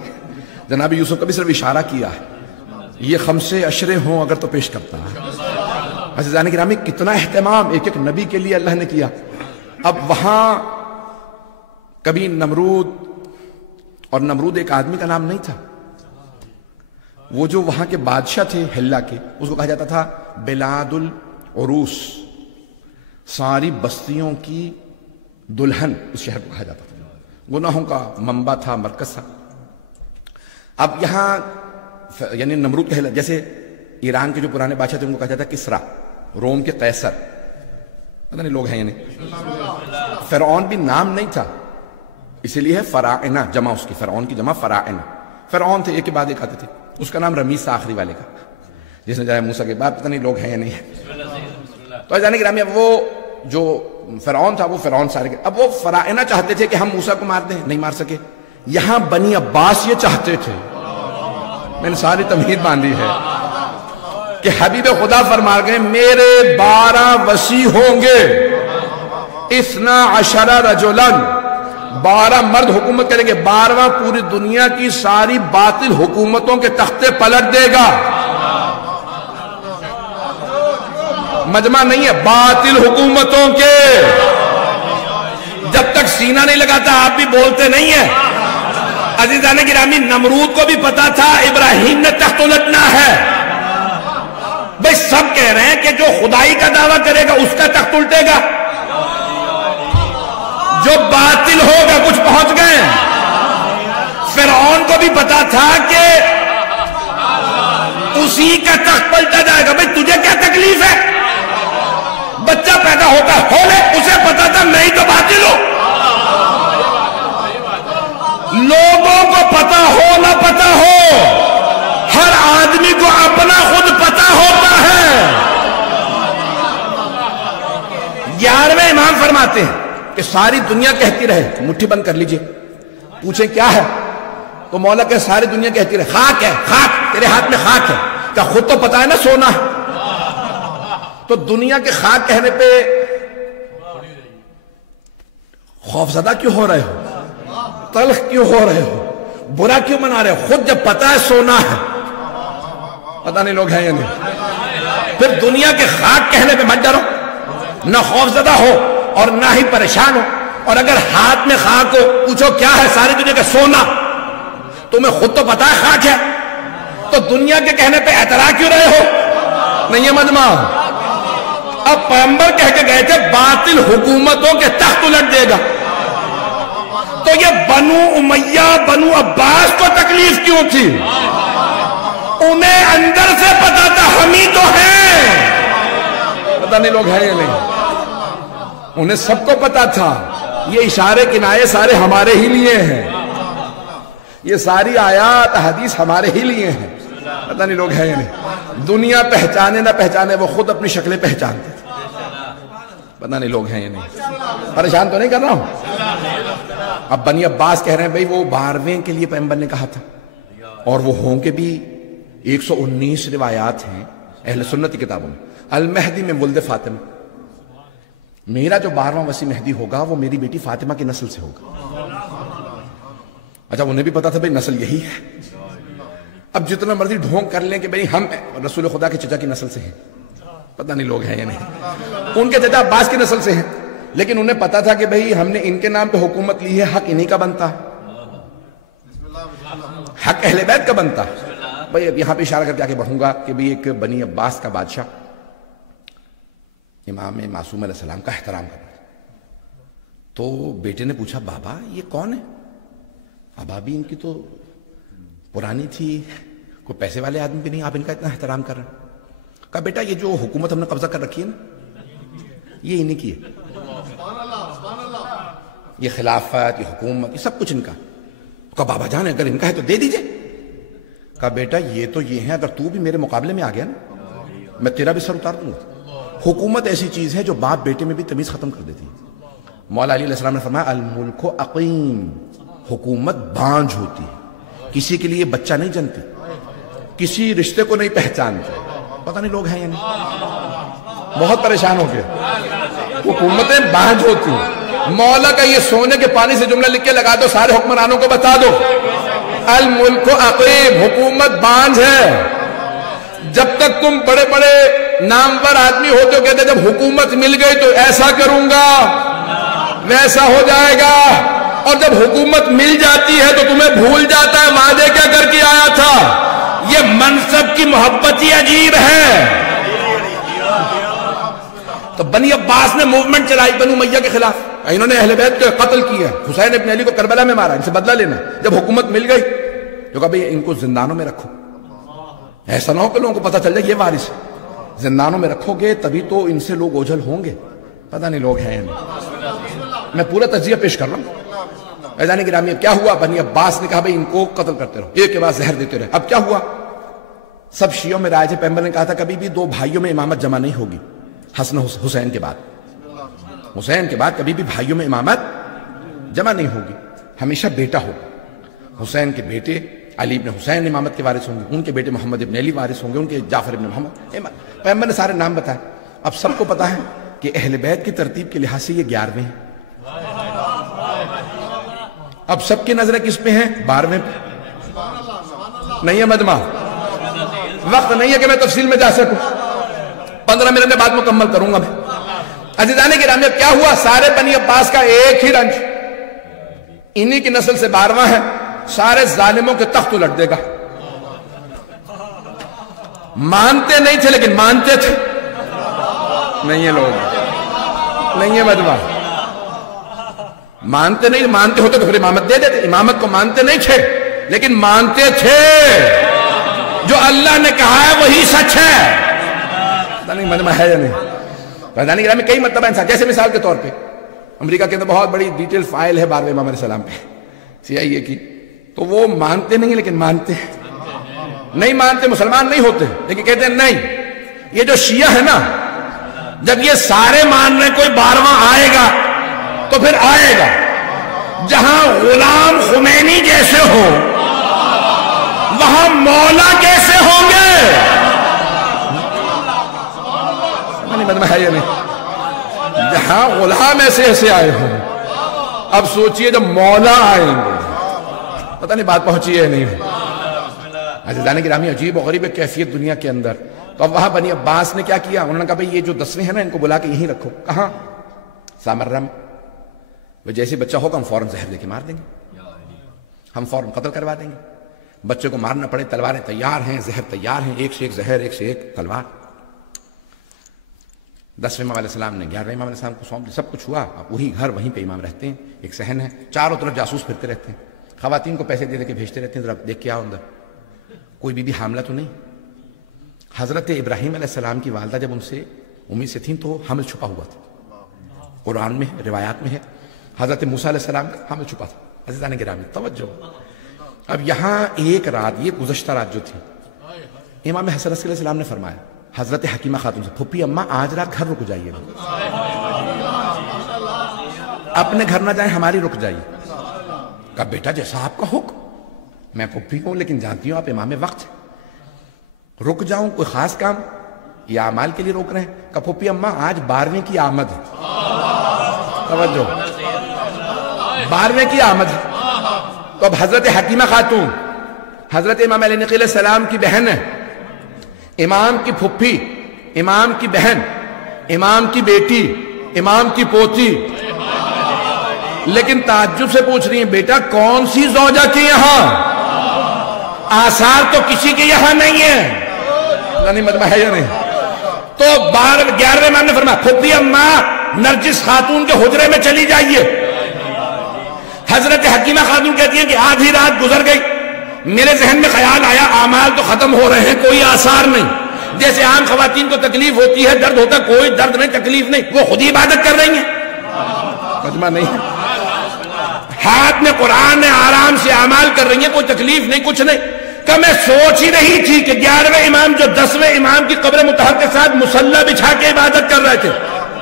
جناب یوسف کو بھی صرف اشارہ کیا ہے. یہ خمسے عشرے ہوں اگر تو پیش کرتا ہے. عزیزان گرامی کتنا اہتمام ایک ایک نبی کے لیے اللہ نے کیا. اب وہاں کبھی نمرود، اور نمرود ایک آدمی کا نام نہیں تھا، وہ جو وہاں کے بادشاہ تھے ہلا کے، اس کو کہا جاتا تھا بلاد العروس، ساری بستیوں کی دلہن اس شہر کو کہا جاتا تھا. گناہوں کا منبع تھا، مرکز تھا. اب یہاں یعنی نمرود کا ہلا، جیسے ایران کے جو پرانے بادشاہ تھے ان کو کہا جاتا کسرا، روم کے قیصر. پتہ نہیں لوگ ہیں یا نہیں. فرعون بھی نام نہیں تھا، اسی لیے ہے فراعنہ، جمع اس کی، فرعون کی جمع فراعنہ. فرعون تھے، ایک کے بعد ایک آتے تھے. اس کا نام رمیس تھا آخری والے کا، جس نے جائے موسیٰ کے بعد. پتہ نہیں لوگ ہیں یا نہیں ہے. تو جانے گرامی اب وہ جو فرعون تھا وہ فرعون سارے کے، اب وہ فراعنہ چاہتے تھے کہ ہم موسیٰ کو مار دیں، نہیں مار سکے. یہاں بنی عباس یہ چاہتے تھے، میں نے ساری تمہید باندھی ہے، کہ حبیب خدا فرما گئے میرے 12 وصی ہوں گے، 12 رجلاً، 12 مرد حکومت کریں گے. 12واں پوری دنیا کی ساری باطل حکومتوں کے تختے پلٹ دے گا. مجمع نہیں ہے، باطل حکومتوں کے. جب تک سینہ نہیں لگاتا آپ بھی بولتے نہیں ہیں. عزیزان گرامی نمرود کو بھی پتا تھا ابراہیم نے تخت الٹنا ہے. بھئی سب کہہ رہے ہیں کہ جو خدائی کا دعویٰ کرے گا اس کا تخت الٹے گا، جو باطل ہوگا. کچھ پہنچ گئے. فرعون کو بھی پتا تھا کہ اسی کا تخت پلٹا جائے گا. بھئی تجھے کیا تکلیف ہے، بچہ پیدا ہوتا ہو لے. اسے پتا تھا میں ہی تو باطل ہوں. لوگوں کو پتا ہو نہ پتا ہو، ہر آدمی کو اپنا خود پتا ہوتا ہے. 11ویں امام فرماتے ہیں کہ ساری دنیا کہتی رہے، مٹھی بند کر لیجئے، پوچھیں کیا ہے تو مولا کہ ساری دنیا کہتی رہے خاک ہے، خاک، تیرے ہاتھ میں خاک ہے. کیا خود تو پتا ہے نا سونا ہے؟ تو دنیا کے خاک کہنے پہ خوفزدہ کیوں ہو رہے ہو، تلخ کیوں ہو رہے ہو، برا کیوں منا رہے ہو؟ خود جب پتا ہے سونا ہے. پتہ نہیں لوگ ہیں یا نہیں. پھر دنیا کے خاک کہنے پہ مت ڈرو، نہ خوفزدہ ہو اور نہ ہی پریشان ہو. اور اگر ہاتھ میں خاک ہو، پوچھو کیا ہے، ساری دنیا کا سونا. تمہیں خود تو پتا ہے خاک ہے، تو دنیا کے کہنے پہ اعتراض کیوں رہے ہو؟ نہیں ہے مجمع. اب پیغمبر کہہ کے گئے تھے باطل حکومتوں کے تخت الٹ دے گا. تو یہ بنو امیہ، بنو عباس کو تکلیف کیوں تھی؟ انہیں اندر سے پتا تھا ہم ہی تو ہیں. پتہ نہیں لوگ ہیں یا نہیں. انہیں سب کو پتا تھا یہ اشارے کنائے سارے ہمارے ہی لیے ہیں، یہ ساری آیات حدیث ہمارے ہی لیے ہیں. پتہ نہیں لوگ ہیں یا نہیں. دنیا پہچانے نہ پہچانے وہ خود اپنی شکلیں پہچانتے تھے. پتہ نہیں لوگ ہیں یا نہیں. پریشان تو نہیں کر رہا ہوں. اب بنی عباس کہہ رہے ہیں بھئی وہ 12ویں کے لیے پیغمبر نے کہا تھا، اور وہ ہوں کے بھی 119 روایات ہیں اہل سنت کی کتابوں میں. المہدی میں ولد فاطمہ، میرا جو 12واں وصی مہدی ہوگا وہ میری بیٹی فاطمہ کی نسل سے ہوگا. اچھا انہیں بھی پتا تھا بھئی نسل یہی ہے. اب جتنا مرضی ڈھونگ کر لیں کہ بھئی ہم رسول خدا کے چچا کی نسل سے ہیں، پتہ نہیں لوگ ہیں یا نہیں. ان کے چچا عباس کی نسل سے ہیں، لیکن انہیں پتا تھا کہ بھئی ہم نے ان کے نام پہ حکومت لی ہے، حق انہی کا بنتا ہے، حق اہل بیت کا بنتا ہے. بھئی اب یہاں پہ اشارہ کر کے آگے بڑھوں گا کہ بھئی ایک بنی عباس کا بادشاہ امام معصوم علیہ السلام کا احترام کر رہا ہے. تو بیٹے نے پوچھا بابا یہ کون ہے؟ ابا بھی ان کی تو پرانی تھی، کوئی پیسے والے آدمی بھی نہیں، آپ ان کا اتنا احترام کر رہے ہیں. کہا بیٹا یہ جو حکومت ہم نے قبضہ کر رکھی ہے نا، یہ انہی کی ہے، یہ خلافت، یہ حکومت، یہ سب کچھ ان کا. کہا بابا جان اگر ان کا ہے تو دے دیجئے. کہا بیٹا یہ تو یہ ہیں، اگر تو بھی میرے مقابلے میں آ گیا نا میں تیرا بھی سر اتار دوں گا. حکومت ایسی چیز ہے جو باپ بیٹے میں بھی تمیز ختم کر دیتی ہے. مولا علی علیہ السلام نے فرمایا الملک عقیم، حکومت بانجھ ہوتی ہے، کسی کے لیے بچہ نہیں جنتی، کسی رشتے کو نہیں پہچانتے. پتہ نہیں لوگ ہیں یا نہیں، بہت پریشان ہو گئے. حکومتیں بانجھ ہوتی ہیں. مولا کا یہ سونے کے پانی سے جملہ لکھ کے لگا دو، سارے حکمرانوں کو بتا دو، الملک عقیم، حکومت بانجھ ہے. جب تک تم بڑے بڑے نامور آدمی ہوتے ہو کہتے جب حکومت مل گئی تو ایسا کروں گا ویسا ہو جائے گا، اور جب حکومت مل جاتی ہے تو تمہیں بھول جاتا ہے ماں کیا کر کے آیا تھا. یہ منصب کی محبت ہی عجیب ہے. تو بنی عباس نے موومنٹ چلائی بنو امیہ کے خلاف، انہوں نے اہل بیت کو قتل کیا. حسین ابن علی کو کربلا میں مارا، ان سے بدلہ لینا. جب حکومت مل گئی تو کہا بھئی ان کو زندانوں میں رکھو، ایسا نہ ہو کہ لوگوں کو پتہ چل جائے یہ وارث ہے. زندانوں میں رکھو گے تبھی تو ان سے لوگ اوجھل ہوں گے. پتہ نہیں لوگ ہیں یا نہیں. میں پورا تجزیہ پیش کر رہا ہوں. عزیزان گرامی اب کیا ہوا؟ بنی عباس نے کہا بھئی ان کو قتل کرتے رہو، ایک کے بعد زہر دیتے رہے. اب کیا ہوا؟ سب شیعوں میں رائے ہے. پیغمبر نے کہا تھا کبھی بھی دو بھائیوں میں امامت جمع نہیں ہوگی. حسن حسین کے بعد، حسین کے بعد کبھی بھی بھائیوں میں امامت جمع نہیں ہوگی، ہمیشہ بیٹا ہوگا. حسین کے بیٹے علی ابن حسین امامت کے وارث ہوں گے، ان کے بیٹے محمد ابن علی وارث ہوں گے، ان کے جعفر ابن محمد. پیغمبر نے سارے نام بتائے. اب سب کو پتا ہے کہ اہل بیت کی ترتیب کے لحاظ سے یہ 11ویں ہیں. اب سب کی نظریں کس پہ ہیں؟ 12ویں پہ. نہیں ہے مجمع، وقت نہیں ہے کہ میں تفصیل میں جا سکوں، 15 منٹ میں بعد مکمل کروں گا میں. عزیزان گرامی اب کیا ہوا؟ سارے بنی عباس کا ایک ہی رنج، انہی کی نسل سے 12واں ہے. سارے ظالموں کے تخت الٹ دے گا. مانتے نہیں تھے لیکن مانتے تھے. نہیں ہے لوگ، نہیں ہے مجمع. مانتے نہیں، مانتے ہوتے تو پھر امامت دے دیتے. امامت کو مانتے نہیں تھے لیکن مانتے تھے. جو اللہ نے کہا ہے وہی سچ ہے. پتہ نہیں مجمع ہے یا نہیں. پردانی گرامی کئی مرتبہ انسان، جیسے مثال کے طور پہ امریکہ کے اندر بہت بڑی ڈیٹیل فائل ہے 12ویں امام علیہ السلام پہ CIA کی، تو وہ مانتے نہیں لیکن مانتے ہیں. نہیں مانتے، مسلمان نہیں ہوتے لیکن کہتے ہیں نہیں. یہ جو شیعہ ہے نا، جب یہ سارے مان رہے کوئی 12واں آئے گا تو پھر آئے گا. جہاں غلام خمینی جیسے ہو وہاں مولا کیسے ہوں گے؟ ہے یا نہیں؟ جہاں غلام ایسے ایسے آئے ہوں، اب سوچئے جب مولا آئیں گے. پتہ نہیں بات پہنچی ہے نہیں. عزیزان گرامی عجیب و غریب کیفیت دنیا کے اندر. تو اب وہاں بنی عباس نے کیا کیا؟ انہوں نے کہا بھئی یہ جو 10ویں ہیں نا ان کو بلا کے یہیں رکھو. کہاں؟ سامرہ میں. وہ جیسے بچہ ہوگا ہم فوراً زہر دے کے مار دیں گے، ہم فوراً قتل کروا دیں گے. بچے کو مارنا پڑے، تلواریں تیار ہیں، زہر تیار ہیں، ایک سے ایک زہر، ایک سے ایک تلوار. 10ویں امام علیہ السلام نے 11ویں امام علیہ السلام کو سونپ دیا. سب کچھ ہوا. اب وہی گھر وہیں پہ امام رہتے ہیں. ایک صحن ہے، چاروں طرف جاسوس پھرتے رہتے ہیں. خواتین کو پیسے دے دے کے بھیجتے رہتے ہیں ذرا دیکھ کے آؤ اندر کوئی بی بی حاملہ تو نہیں. حضرت ابراہیم علیہ السلام کی والدہ جب ان سے امید سے تھیں تو حمل چھپا ہوا تھا. قرآن میں روایات میں ہے. حضرت موسیٰ علیہ السلام کا حمل چھپا تھا. عزیزان گرامی توجہ. اب یہاں ایک رات، یہ گزشتہ رات جو تھی، امام حسن علیہ السلام نے فرمایا حضرت حکیمہ خاتون سے، پھپھی اماں آج رات گھر رک جائیے، اپنے گھر نہ جائیں، ہماری رک جائیے. کہا بیٹا جیسا آپ کا حکم. میں پھپھی ہوں لیکن جانتی ہوں آپ امام وقت ہیں، رک جاؤں کوئی خاص کام یا اعمال کے لیے روک رہے ہیں؟ کہا پھپھی اماں آج 12ویں کی آمد ہے. توجہ، 12ویں کی آمد ہے. تو اب حضرت حکیمہ خاتون حضرت امام علی نقی علیہ السلام کی بہن ہے، امام کی پھپھی، امام کی بہن، امام کی بیٹی، امام کی پوتی. لیکن تعجب سے پوچھ رہی ہیں بیٹا کون سی زوجہ کی یہاں؟ آثار تو کسی کے یہاں نہیں ہے. نہیں مجمع ہے یا نہیں؟ تو 11ویں امام نے فرمایا پھپھی اماں نرجس خاتون کے حجرے میں چلی جائیے. حضرت حکیمہ خاتون کہتی ہیں کہ آدھی رات گزر گئی، میرے ذہن میں خیال آیا اعمال تو ختم ہو رہے ہیں، کوئی آثار نہیں. جیسے عام خواتین کو تکلیف ہوتی ہے، درد ہوتا ہے، کوئی درد نہیں، تکلیف نہیں، وہ خود ہی عبادت کر رہی ہیں. مجمع نہیں، ہاتھ میں قرآن ہے، آرام سے اعمال کر رہی ہیں، کوئی تکلیف نہیں، کچھ نہیں. کہ میں سوچ ہی رہی تھی کہ 11ویں امام جو 10ویں امام کی قبر مطہر کے ساتھ مصلی بچھا کے عبادت کر رہے تھے،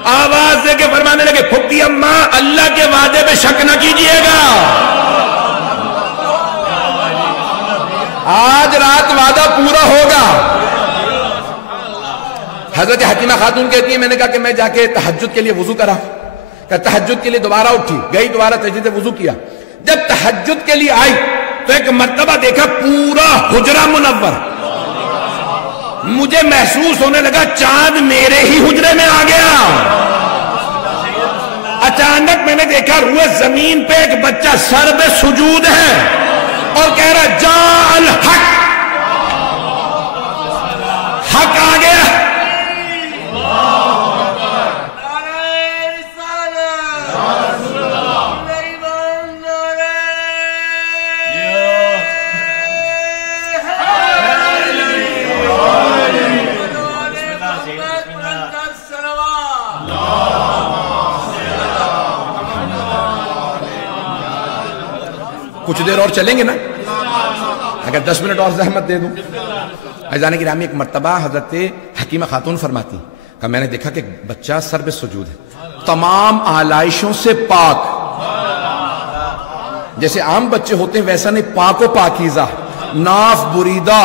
آواز دے کے فرمانے لگے پھپھی اماں اللہ کے وعدے پہ شک نہ کیجئے گا، آج رات وعدہ پورا ہوگا۔ حضرت حکیمہ خاتون کہتی ہے میں نے کہا کہ میں جا کے تہجد کے لیے وضو کرا، کہ تہجد کے لیے دوبارہ اٹھی، گئی دوبارہ تہجد سے وضو کیا، جب تہجد کے لیے آئی تو ایک مرتبہ دیکھا پورا حجرہ منور، مجھے محسوس ہونے لگا چاند میرے ہی حجرے میں آ گیا۔ اچانک میں نے دیکھا روئے زمین پہ ایک بچہ سر پہ سجود ہے اور کہہ رہا جاء الحق، حق آ گیا۔ کچھ دیر اور چلیں گے نا، اگر 10 منٹ اور زحمت دے دوں۔ عزیزان گرامی ایک مرتبہ حضرت حکیمہ خاتون فرماتی کہ میں نے دیکھا کہ بچہ سر پہ سجود ہے، تمام آلائشوں سے پاک، جیسے عام بچے ہوتے ہیں ویسا نہیں، پاک و پاکیزہ، ناف بریدہ،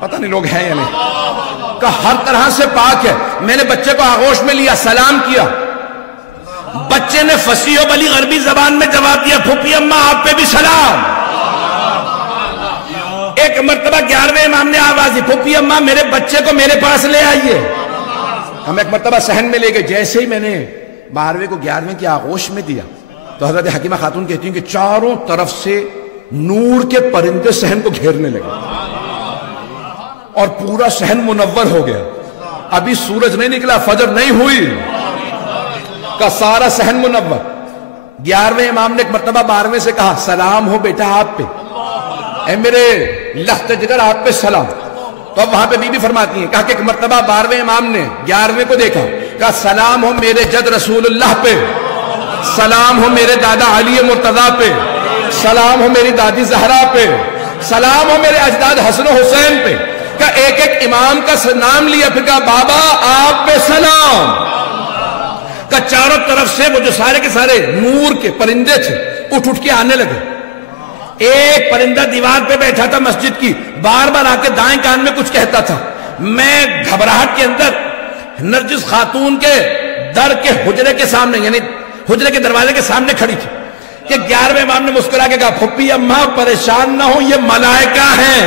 پتہ نہیں لوگ ہیں یا نہیں، کہ ہر طرح سے پاک ہے۔ میں نے بچے کو آغوش میں لیا، سلام کیا، بچے نے فصیح و بلی غربی زبان میں جواب دیا پھوپھی اماں آپ پہ بھی سلام۔ ایک مرتبہ 11ویں امام نے آواز دی پھوپھی اماں میرے بچے کو میرے پاس لے آئیے، ہم ایک مرتبہ صحن میں لے گئے، جیسے ہی میں نے 12ویں کو 11ویں کی آغوش میں دیا تو حضرت حکیمہ خاتون کہتی ہیں کہ چاروں طرف سے نور کے پرندے صحن کو گھیرنے لگے اور پورا صحن منور ہو گیا، ابھی سورج نہیں نکلا، فجر نہیں ہوئی کا سارا صحن منور۔ 11ویں امام نے ایک مرتبہ 12ویں سے کہا سلام ہو بیٹا آپ پہ، اے میرے لخت جگر آپ پہ سلام۔ تو اب وہاں پہ بی بی فرماتی ہیں کہا کہ ایک مرتبہ 12ویں امام نے 11ویں کو دیکھا، کہا سلام ہو میرے جد رسول اللہ پہ، سلام ہو میرے دادا علی مرتضیٰ پہ، سلام ہو میری دادی زہرا پہ، سلام ہو میرے اجداد حسن و حسین پہ۔ کہا ایک ایک امام کا نام لیا، پھر کہا بابا آپ پہ سلام۔ کہ چاروں طرف سے وہ جو سارے کے سارے نور کے پرندے تھے اٹھ کے آنے لگے۔ ایک پرندہ دیوار پہ بیٹھا تھا مسجد کی، بار بار آ کے دائیں کان میں کچھ کہتا تھا، میں گھبراہٹ کے اندر نرجس خاتون کے در کے حجرے کے سامنے یعنی حجرے کے دروازے کے سامنے کھڑی تھی کہ 11ویں امام نے مسکرا کے کہا پھپھی اماں پریشان نہ ہو، یہ ملائکہ ہیں،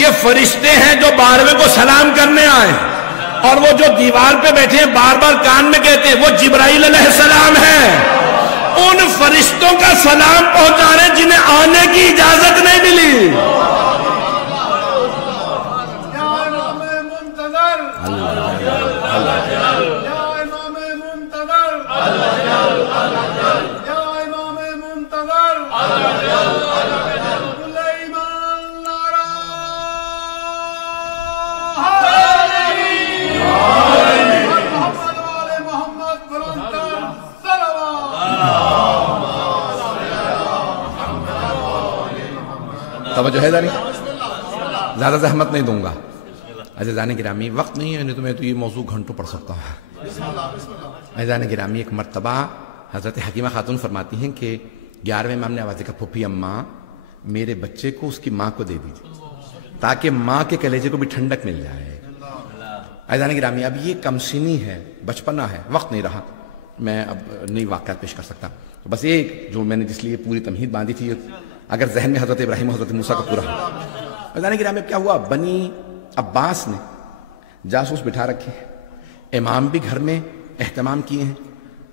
یہ فرشتے ہیں جو 12ویں کو سلام کرنے آئے، اور وہ جو دیوار پہ بیٹھے ہیں بار بار کان میں کہتے ہیں وہ جبرائیل علیہ السلام ہیں، ان فرشتوں کا سلام پہنچا رہے جنہیں آنے کی اجازت نہیں ملی۔ توجہ ہے ذرا، زیادہ زحمت نہیں دوں گا عزیزان گرامی، وقت نہیں ہے، نہیں تو میں تو یہ موضوع گھنٹوں پڑھ سکتا ہوں۔ عزیزان گرامی ایک مرتبہ حضرت حکیمہ خاتون فرماتی ہیں کہ 11ویں امام نے آواز دی کہ پھپھی اماں میرے بچے کو اس کی ماں کو دے دیجیے تاکہ ماں کے کلیجے کو بھی ٹھنڈک مل جائے۔ عزیزان گرامی اب یہ کم سنی ہے، بچپنا ہے، وقت نہیں رہا، میں اب نئی واقعات پیش کر سکتا، تو بس ایک جو میں نے جس لیے پوری تمہید باندھی تھی اگر ذہن میں حضرت ابراہیم و حضرت موسیٰ کا پورا ہو۔ عزیزان گرامی اب کیا ہوا، بنی عباس نے جاسوس بٹھا رکھے، امام بھی گھر میں اہتمام کیے ہیں،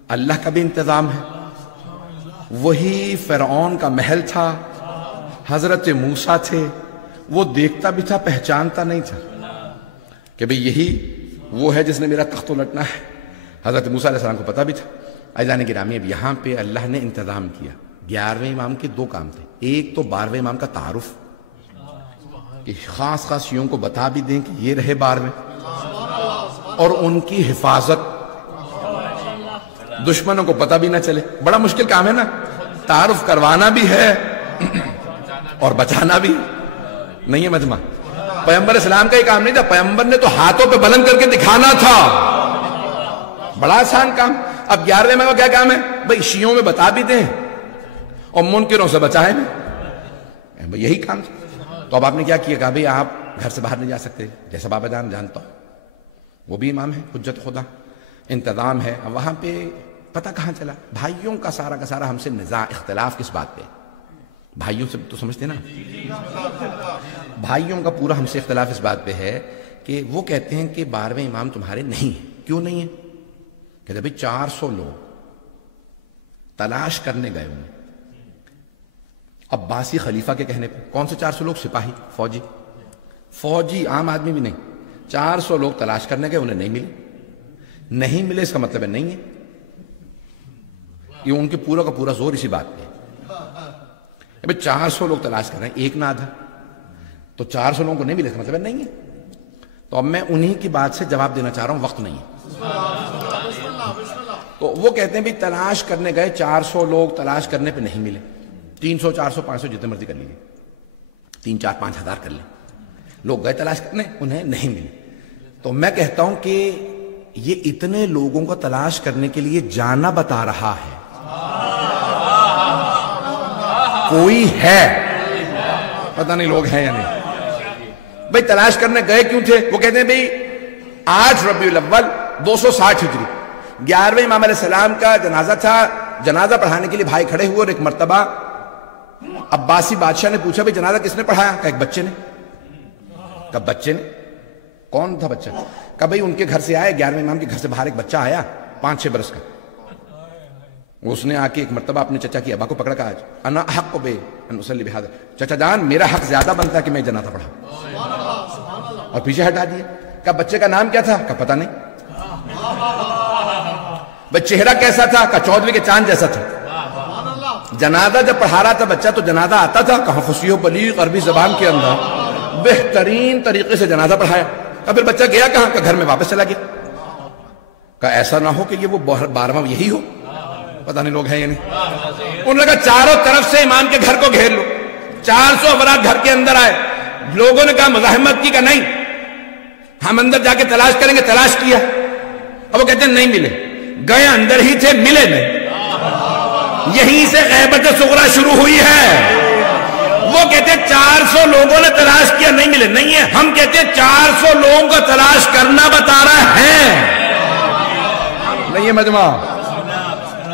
اللہ کا بھی انتظام ہے، وہی فرعون کا محل تھا، حضرت موسیٰ تھے، وہ دیکھتا بھی تھا پہچانتا نہیں تھا کہ بھئی یہی وہ ہے جس نے میرا تخت الٹنا ہے، حضرت موسیٰ علیہ السلام کو پتہ بھی تھا۔ عزیزان گرامی اب یہاں پہ اللہ نے انتظام کیا، 11ویں امام کے دو کام تھے، ایک تو 12ویں امام کا تعارف، کہ خاص خاص یوں کو بتا بھی دیں کہ یہ رہے 12ویں، اور ان کی حفاظت، دشمنوں کو پتہ بھی نہ چلے، بڑا مشکل کام ہے نا، تعارف کروانا بھی ہے اور بچانا بھی، نہیں ہے مجمع. پیغمبر اسلام کا یہ کام نہیں تھا, پیغمبر نے تو ہاتھوں پہ بلند کر کے دکھانا تھا, بڑا آسان کام. اب 11ویں امام کا کیا کام ہے بھائی؟ شیعوں میں بتا بھی دیں اور منکروں سے بچائیں بھی, یہی کام تھا. تو اب آپ نے کیا کیا, کہا بھائی آپ گھر سے باہر نہیں جا سکتے, جیسا بابا جان جانتا ہوں وہ بھی امام ہے, حجت خدا, انتظام ہے. اب وہاں پہ پتہ کہاں چلا, بھائیوں کا سارا ہم سے نزاع, اختلاف کس بات پہ؟ بھائیوں سے تو سمجھتے نا, بھائیوں کا پورا ہم سے اختلاف اس بات پہ ہے کہ وہ کہتے ہیں کہ 12ویں امام تمہارے نہیں ہیں. کیوں نہیں ہیں؟ کہتے بھائی 400 لوگ تلاش کرنے گئے انہیں, عباسی خلیفہ کے کہنے پہ. کون سے 400 لوگ؟ سپاہی, فوجی, عام آدمی بھی نہیں. 400 لوگ تلاش کرنے گئے, انہیں نہیں ملے. اس کا مطلب ہے نہیں ہے. یہ ان کے پورا کا پورا زور اسی بات پہ. ابھی 400 لوگ تلاش کر رہے ہیں, ایک نہ آدھا, تو 400 لوگوں کو نہیں ملے, اس کا مطلب ہے نہیں ہے. تو اب میں انہی کی بات سے جواب دینا چاہ رہا ہوں, وقت نہیں ہے. تو وہ کہتے ہیں بھی تلاش کرنے گئے 400 لوگ, تلاش کرنے پہ نہیں ملے. 300 400 500 جتنے مرضی کر لیجیے, 3 4 5 ہزار کر لیں, لوگ گئے تلاش کرنے, انہیں نہیں ملے. تو میں کہتا ہوں کہ یہ اتنے لوگوں کو تلاش کرنے کے لیے جانا بتا رہا ہے. کوئی ہے, پتہ نہیں لوگ ہیں یا نہیں. بھئی تلاش کرنے گئے کیوں تھے؟ وہ کہتے ہیں بھئی 8 ربیع الاول 260 ہجری 11ویں امام علیہ السلام کا جنازہ تھا. جنازہ پڑھانے کے لیے بھائی کھڑے ہوئے, اور ایک مرتبہ عباسی بادشاہ نے پوچھا بھئی جنازہ کس نے پڑھایا؟ کہا ایک بچے نے. کہا بچے نے؟ کون تھا بچہ؟ کہا بھئی ان کے گھر سے آئے, 11ویں امام کے گھر سے باہر ایک بچہ آیا 5-6 برس کا. اس نے آ کے ایک مرتبہ اپنے چچا کی ابا کو پکڑا, کہا انا حق بے ان اصلی بہذا, چچا جان میرا حق زیادہ بنتا ہے کہ میں جنازہ پڑھاؤں, اور پیچھے ہٹا دیا. کہا بچے کا نام کیا تھا؟ کہا پتہ نہیں. بھئی چہرہ کیسا تھا؟ کہا 14ویں کے چاند جیسا تھا. جنازہ جب پڑھا رہا تھا بچہ تو جنازہ آتا تھا, کہا فصیح و بلیغ عربی زبان کے اندر بہترین طریقے سے جنازہ پڑھایا. کہا پھر بچہ گیا کہاں؟ کہا گھر میں واپس چلا گیا. کہا ایسا نہ ہو کہ یہ وہ 12واں یہی ہو, پتہ نہیں لوگ ہیں یا نہیں. انہوں نے کہا چاروں طرف سے امام کے گھر کو گھیر لو. 400 افراد گھر کے اندر آئے. لوگوں نے کہا مزاحمت کی, کہا نہیں ہم اندر جا کے تلاش کریں گے. تلاش کیا, اب وہ کہتے ہیں نہیں ملے. گئے اندر ہی تھے, ملے نہیں. یہیں سے غیبت صغریٰ شروع ہوئی ہے. وہ کہتے ہیں 400 لوگوں نے تلاش کیا, نہیں ملے. نہیں ہے, ہم کہتے ہیں 400 لوگوں کو تلاش کرنا بتا رہا ہے. نہیں ہے مجمع,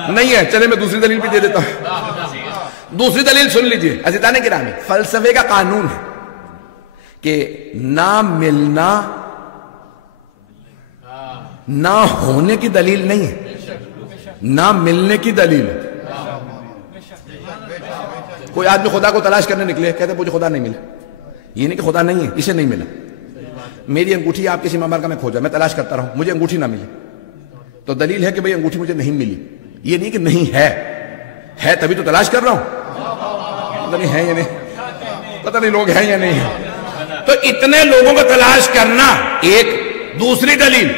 نہیں ہے. چلے میں دوسری دلیل بھی دے دیتا ہوں. دوسری دلیل سن لیجئے عزیزان گرامی. فلسفے کا قانون ہے کہ نہ ملنا نہ ہونے کی دلیل نہیں ہے, نہ ملنے کی دلیل ہے. کوئی آدمی خدا کو تلاش کرنے نکلے, کہتے مجھے خدا نہیں ملا. یہ نہیں کہ خدا نہیں ہے, اسے نہیں ملا. میری انگوٹھی آپ کسی ممبر کا میں کھوجا, میں تلاش کرتا رہا ہوں, مجھے انگوٹھی نہ ملی, تو دلیل ہے کہ بھئی انگوٹھی مجھے نہیں ملی. یہ نہیں کہ نہیں ہے تبھی تو تلاش کر رہا ہوں. پتہ نہیں ہے یا نہیں, پتہ نہیں لوگ ہیں یا نہیں ہیں. تو اتنے لوگوں کو تلاش کرنا ایک. دوسری دلیل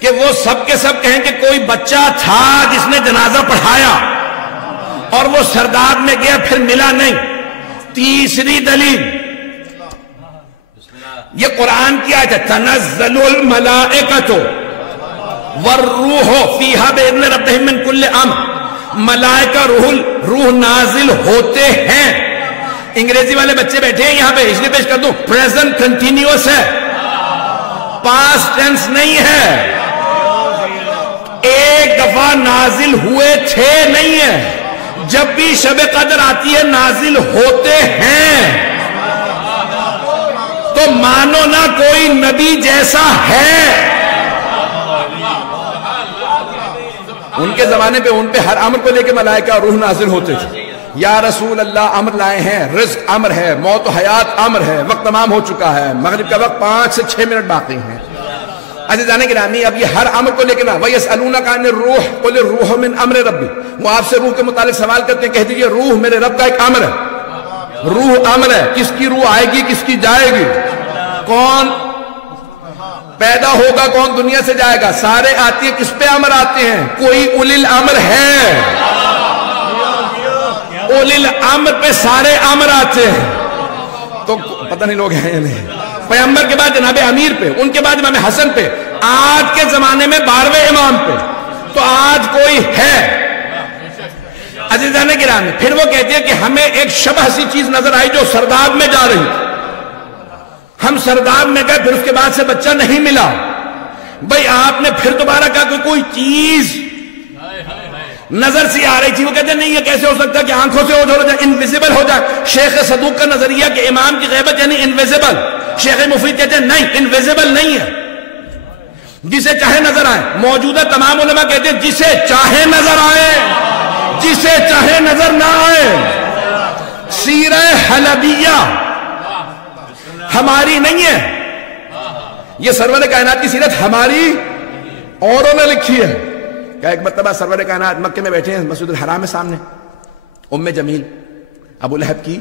کہ وہ سب کے سب کہیں کہ کوئی بچہ تھا جس نے جنازہ پڑھایا اور وہ سرداب میں گیا پھر ملا نہیں. تیسری دلیل یہ قرآن کی آیت ہے, تنزل الملائکۃ والروح فیہا بإذن ربہم من کل امر. ملائکہ روح نازل ہوتے ہیں. انگریزی والے بچے بیٹھے ہیں یہاں پہ, اس لیے پیش کر دوں, پریزنٹ کنٹینیوس ہے, پاسٹ ٹینس نہیں ہے. ایک دفعہ نازل ہوئے تھے نہیں ہے, جب بھی شب قدر آتی ہے نازل ہوتے ہیں. تو مانو نہ کوئی نبی جیسا ہے. ان کے زمانے پہ ان پہ ہر امر کو لے کے ملائکہ روح نازل ہوتے تھے. یا رسول اللہ امر لائے ہیں, رزق امر ہے, موت و حیات امر ہے, وقت تمام ہو چکا ہے, مغرب کا وقت 5 سے 6 منٹ باقی ہیں. عزیزان گرامی اب یہ ہر امر کو لے کے نا, وَيَسْأَلُونَكَ عَنِ الرُّوحِ قُلِ الرُّوحُ مِنْ أَمْرِ رَبِّ. وہ آپ سے روح کے متعلق سوال کرتے ہیں, کہہ دیجئے روح میرے رب کا ایک امر ہے. روح امر ہے, کس کی روح آئے گی کس کی جائے گی, کون پیدا ہوگا کون دنیا سے جائے گا, سارے آتی ہیں, کس پہ امر آتے ہیں, کوئی اولی الامر ہے, اولی الامر پہ سارے امر آتے ہیں. تو پتہ نہیں لوگ ہیں یا نہیں. پیغمبر کے بعد جناب امیر پہ, ان کے بعد امام حسن پہ, آج کے زمانے میں 12ویں امام پہ. تو آج کوئی ہے عزیزان گرامی. پھر وہ کہتے ہیں کہ ہمیں ایک شبہ سی چیز نظر آئی جو سرداب میں جا رہی. ہم سرداب میں گئے, پھر اس کے بعد سے بچہ نہیں ملا. بھئی آپ نے پھر دوبارہ کہا کہ کوئی چیز نظر سی آ رہی تھی. وہ کہتے ہیں نہیں, یہ کیسے ہو سکتا ہے کہ آنکھوں سے اوجھل ہو جائے, انویزیبل ہو جائے. شیخ صدوق کا نظریہ کہ امام کی غیبت یعنی انویزیبل. شیخ مفید کہتے ہیں نہیں, انویزیبل نہیں ہے, جسے چاہے نظر آئے. موجودہ تمام علماء کہتے ہیں جسے چاہے نظر آئے, جسے چاہے نظر نہ آئے. سیرہ حلبیہ ہماری نہیں ہے, یہ سرور کائنات کی سیرت ہماری اوروں نے لکھی ہے. کہ ایک مرتبہ سرور کائنات مکے میں بیٹھے ہیں, مسجد الحرام میں سامنے, ام جمیل ابو لہب کی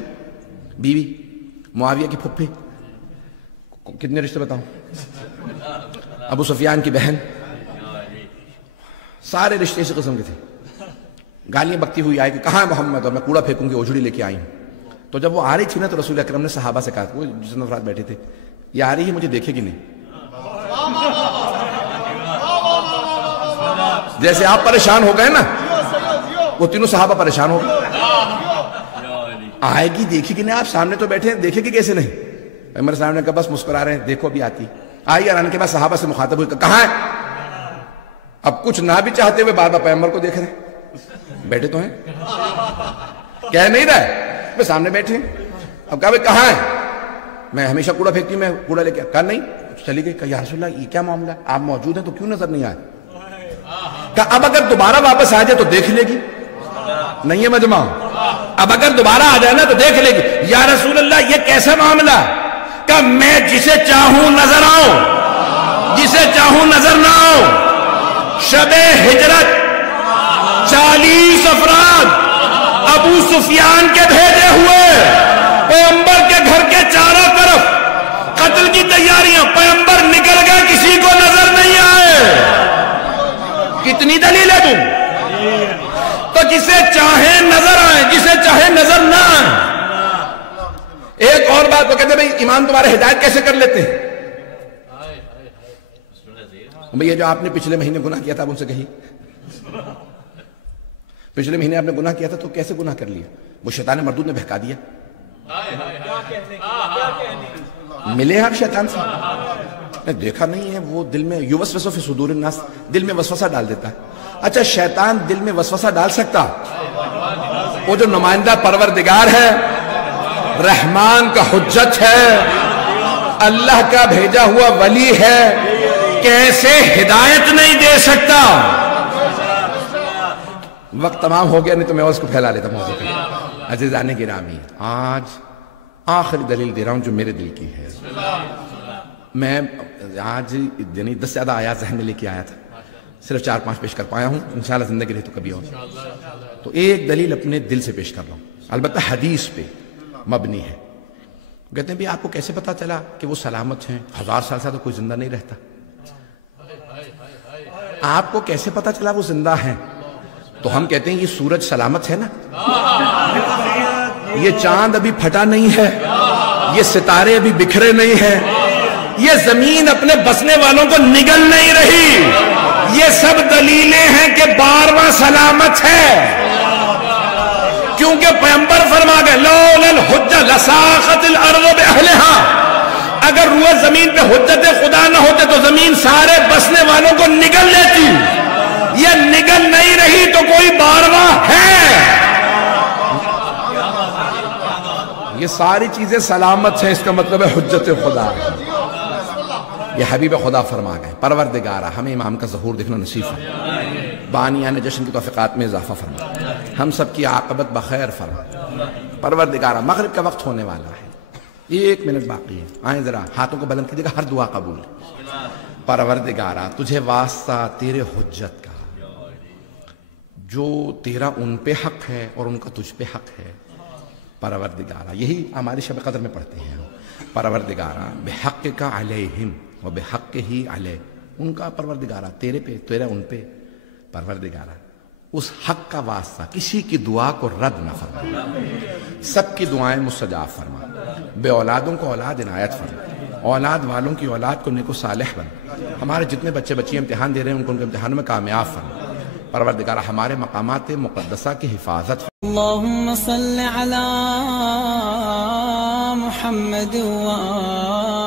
بیوی, معاویہ کی پھپھی, کتنے رشتے بتاؤں, ابو سفیان کی بہن, سارے رشتے اسی قسم کے تھے. گالیاں بکتی ہوئی آئی کہ کہاں ہے محمد, اور میں کوڑا پھینکوں گی, اوجھڑی لے کے آئی ہوں. تو جب وہ آ رہی تھی نا, تو رسول اکرم نے صحابہ سے کہا, وہ جس افراد بیٹھے تھے, یہ آ رہی ہے, مجھے دیکھے گی نہیں. جیسے آپ پریشان ہو گئے نا, وہ تینوں صحابہ پریشان ہو گئے. آئے گی, دیکھے گی نہیں, آپ سامنے تو بیٹھے ہیں, دیکھے گی کیسے نہیں. پیغمبر صاحب نے کہا بس مسکرا رہے ہیں, دیکھو بھی آتی. آئی اور آنے کے بعد صحابہ سے مخاطب ہوئی, کہاں ہے. اب کچھ نہ بھی چاہتے ہوئے بار بار پیغمبر کو دیکھ رہے ہیں, بیٹھے تو ہیں, کہہ نہیں رہے, میں سامنے بیٹھے ہیں. اب کہا بھائی کہاں ہے, میں ہمیشہ کوڑا پھینکتی ہوں, میں کوڑا لے کے. کہا نہیں, چلی گئی. کہا یا رسول اللہ یہ کیا معاملہ, آپ موجود ہیں تو کیوں نظر نہیں آئے. کہا اب اگر دوبارہ واپس آ جائے تو دیکھ لے گی. نہیں ہے مجمع, اب اگر دوبارہ آ جائے نا تو دیکھ لے گی. یا رسول اللہ یہ کیسا معاملہ. کہا میں جسے چاہوں نظر آؤں, جسے چاہوں نظر نہ آؤں. شب ہجرت 40 افراد ابو سفیان کے بھیجے ہوئے, پیغمبر کے گھر کے چاروں طرف قتل کی تیاریاں. پیغمبر نکل گئے, کسی کو نظر نہیں آئے. کتنی دلیل ہے تم. تو جسے چاہے نظر آئے, جسے چاہے نظر نہ آئے. ایک اور بات, وہ کہتے ہیں بھئی امام تمہارے ہدایت کیسے کر لیتے ہیں. بھئی یہ جو آپ نے پچھلے مہینے گناہ کیا تھا, اب ان سے کہی, پچھلے مہینے آپ نے گناہ کیا تھا تو کیسے گناہ کر لیا. وہ شیطان مردود نے بہکا دیا. ملے آپ شیطان سے, میں دیکھا نہیں ہے, وہ دل میں یوسوس فی صدور الناس, دل میں وسوسہ ڈال دیتا ہے. اچھا شیطان دل میں وسوسہ ڈال سکتا, وہ جو نمائندہ پروردگار ہے, رحمان کا حجت ہے, اللہ کا بھیجا ہوا ولی ہے, کیسے ہدایت نہیں دے سکتا. وقت تمام ہو گیا, نہیں تو میں اس کو پھیلا لیتا موضوع پہ. عزیزان گرامی, آج آخری دلیل دے رہا ہوں جو میرے دل کی ہے. میں آج یعنی 10 سے زیادہ آیات ذہن میں لے کے آیا تھا, صرف 4-5 پیش کر پایا ہوں, انشاءاللہ زندگی رہی تو کبھی اور. تو ایک دلیل اپنے دل سے پیش کر رہا ہوں, البتہ حدیث پہ مبنی ہے. کہتے ہیں بھی آپ کو کیسے پتا چلا کہ وہ سلامت ہیں, 1000 سال سے تو کوئی زندہ نہیں رہتا. آپ کو کیسے پتا چلا وہ زندہ ہیں. تو ہم کہتے ہیں یہ سورج سلامت ہے نا, یہ چاند ابھی پھٹا نہیں ہے, یہ ستارے ابھی بکھرے نہیں ہیں, یہ زمین اپنے بسنے والوں کو نگل نہیں رہی. یہ سب دلیلیں ہیں کہ 12واں سلامت ہے. کیونکہ پیغمبر فرما گئے لولا الحجہ لساقت الارض باہلہا, اگر روئے زمین پہ حجت خدا نہ ہوتے تو زمین سارے بسنے والوں کو نگل لیتی. یہ نگل نہیں رہی تو کوئی 12واں ہے. یہ ساری چیزیں سلامت ہیں, اس کا مطلب ہے حجت خدا. یہ حبیب خدا فرما گئے پروردگارہ ہمیں امام کا ظہور دیکھنا نصیب فرما, بانیان جشن کی توفیقات میں اضافہ فرما, ہم سب کی عاقبت بخیر فرما. پروردگارہ مغرب کا وقت ہونے والا ہے, 1 منٹ باقی ہے, آئیں ذرا ہاتھوں کو بلند کیجئے گا, ہر دعا قبول ہے. پروردگارہ تجھے واسطہ تیرے حجت کا, جو تیرا ان پہ حق ہے اور ان کا تجھ پہ حق ہے. پروردگارہ یہی ہماری شب قدر میں پڑھتے ہیں, پروردگارہ بحق کا علیہم و بحق ہی علیہ, ان کا پروردگارہ تیرے پہ, تیرا ان پہ. پروردگارہ اس حق کا واسطہ کسی کی دعا کو رد نہ فرما، سب کی دعائیں مستجاب فرما، بے اولادوں کو اولاد عنایت فرما، اولاد والوں کی اولاد کو نیک و صالح بنا، ہمارے جتنے بچے بچیاں امتحان دے رہے ہیں ان کو ان کے امتحانوں میں کامیاب فرما، پروردگار ہمارے مقامات مقدسہ کی حفاظت فرما۔ اللهم صل على محمد وآل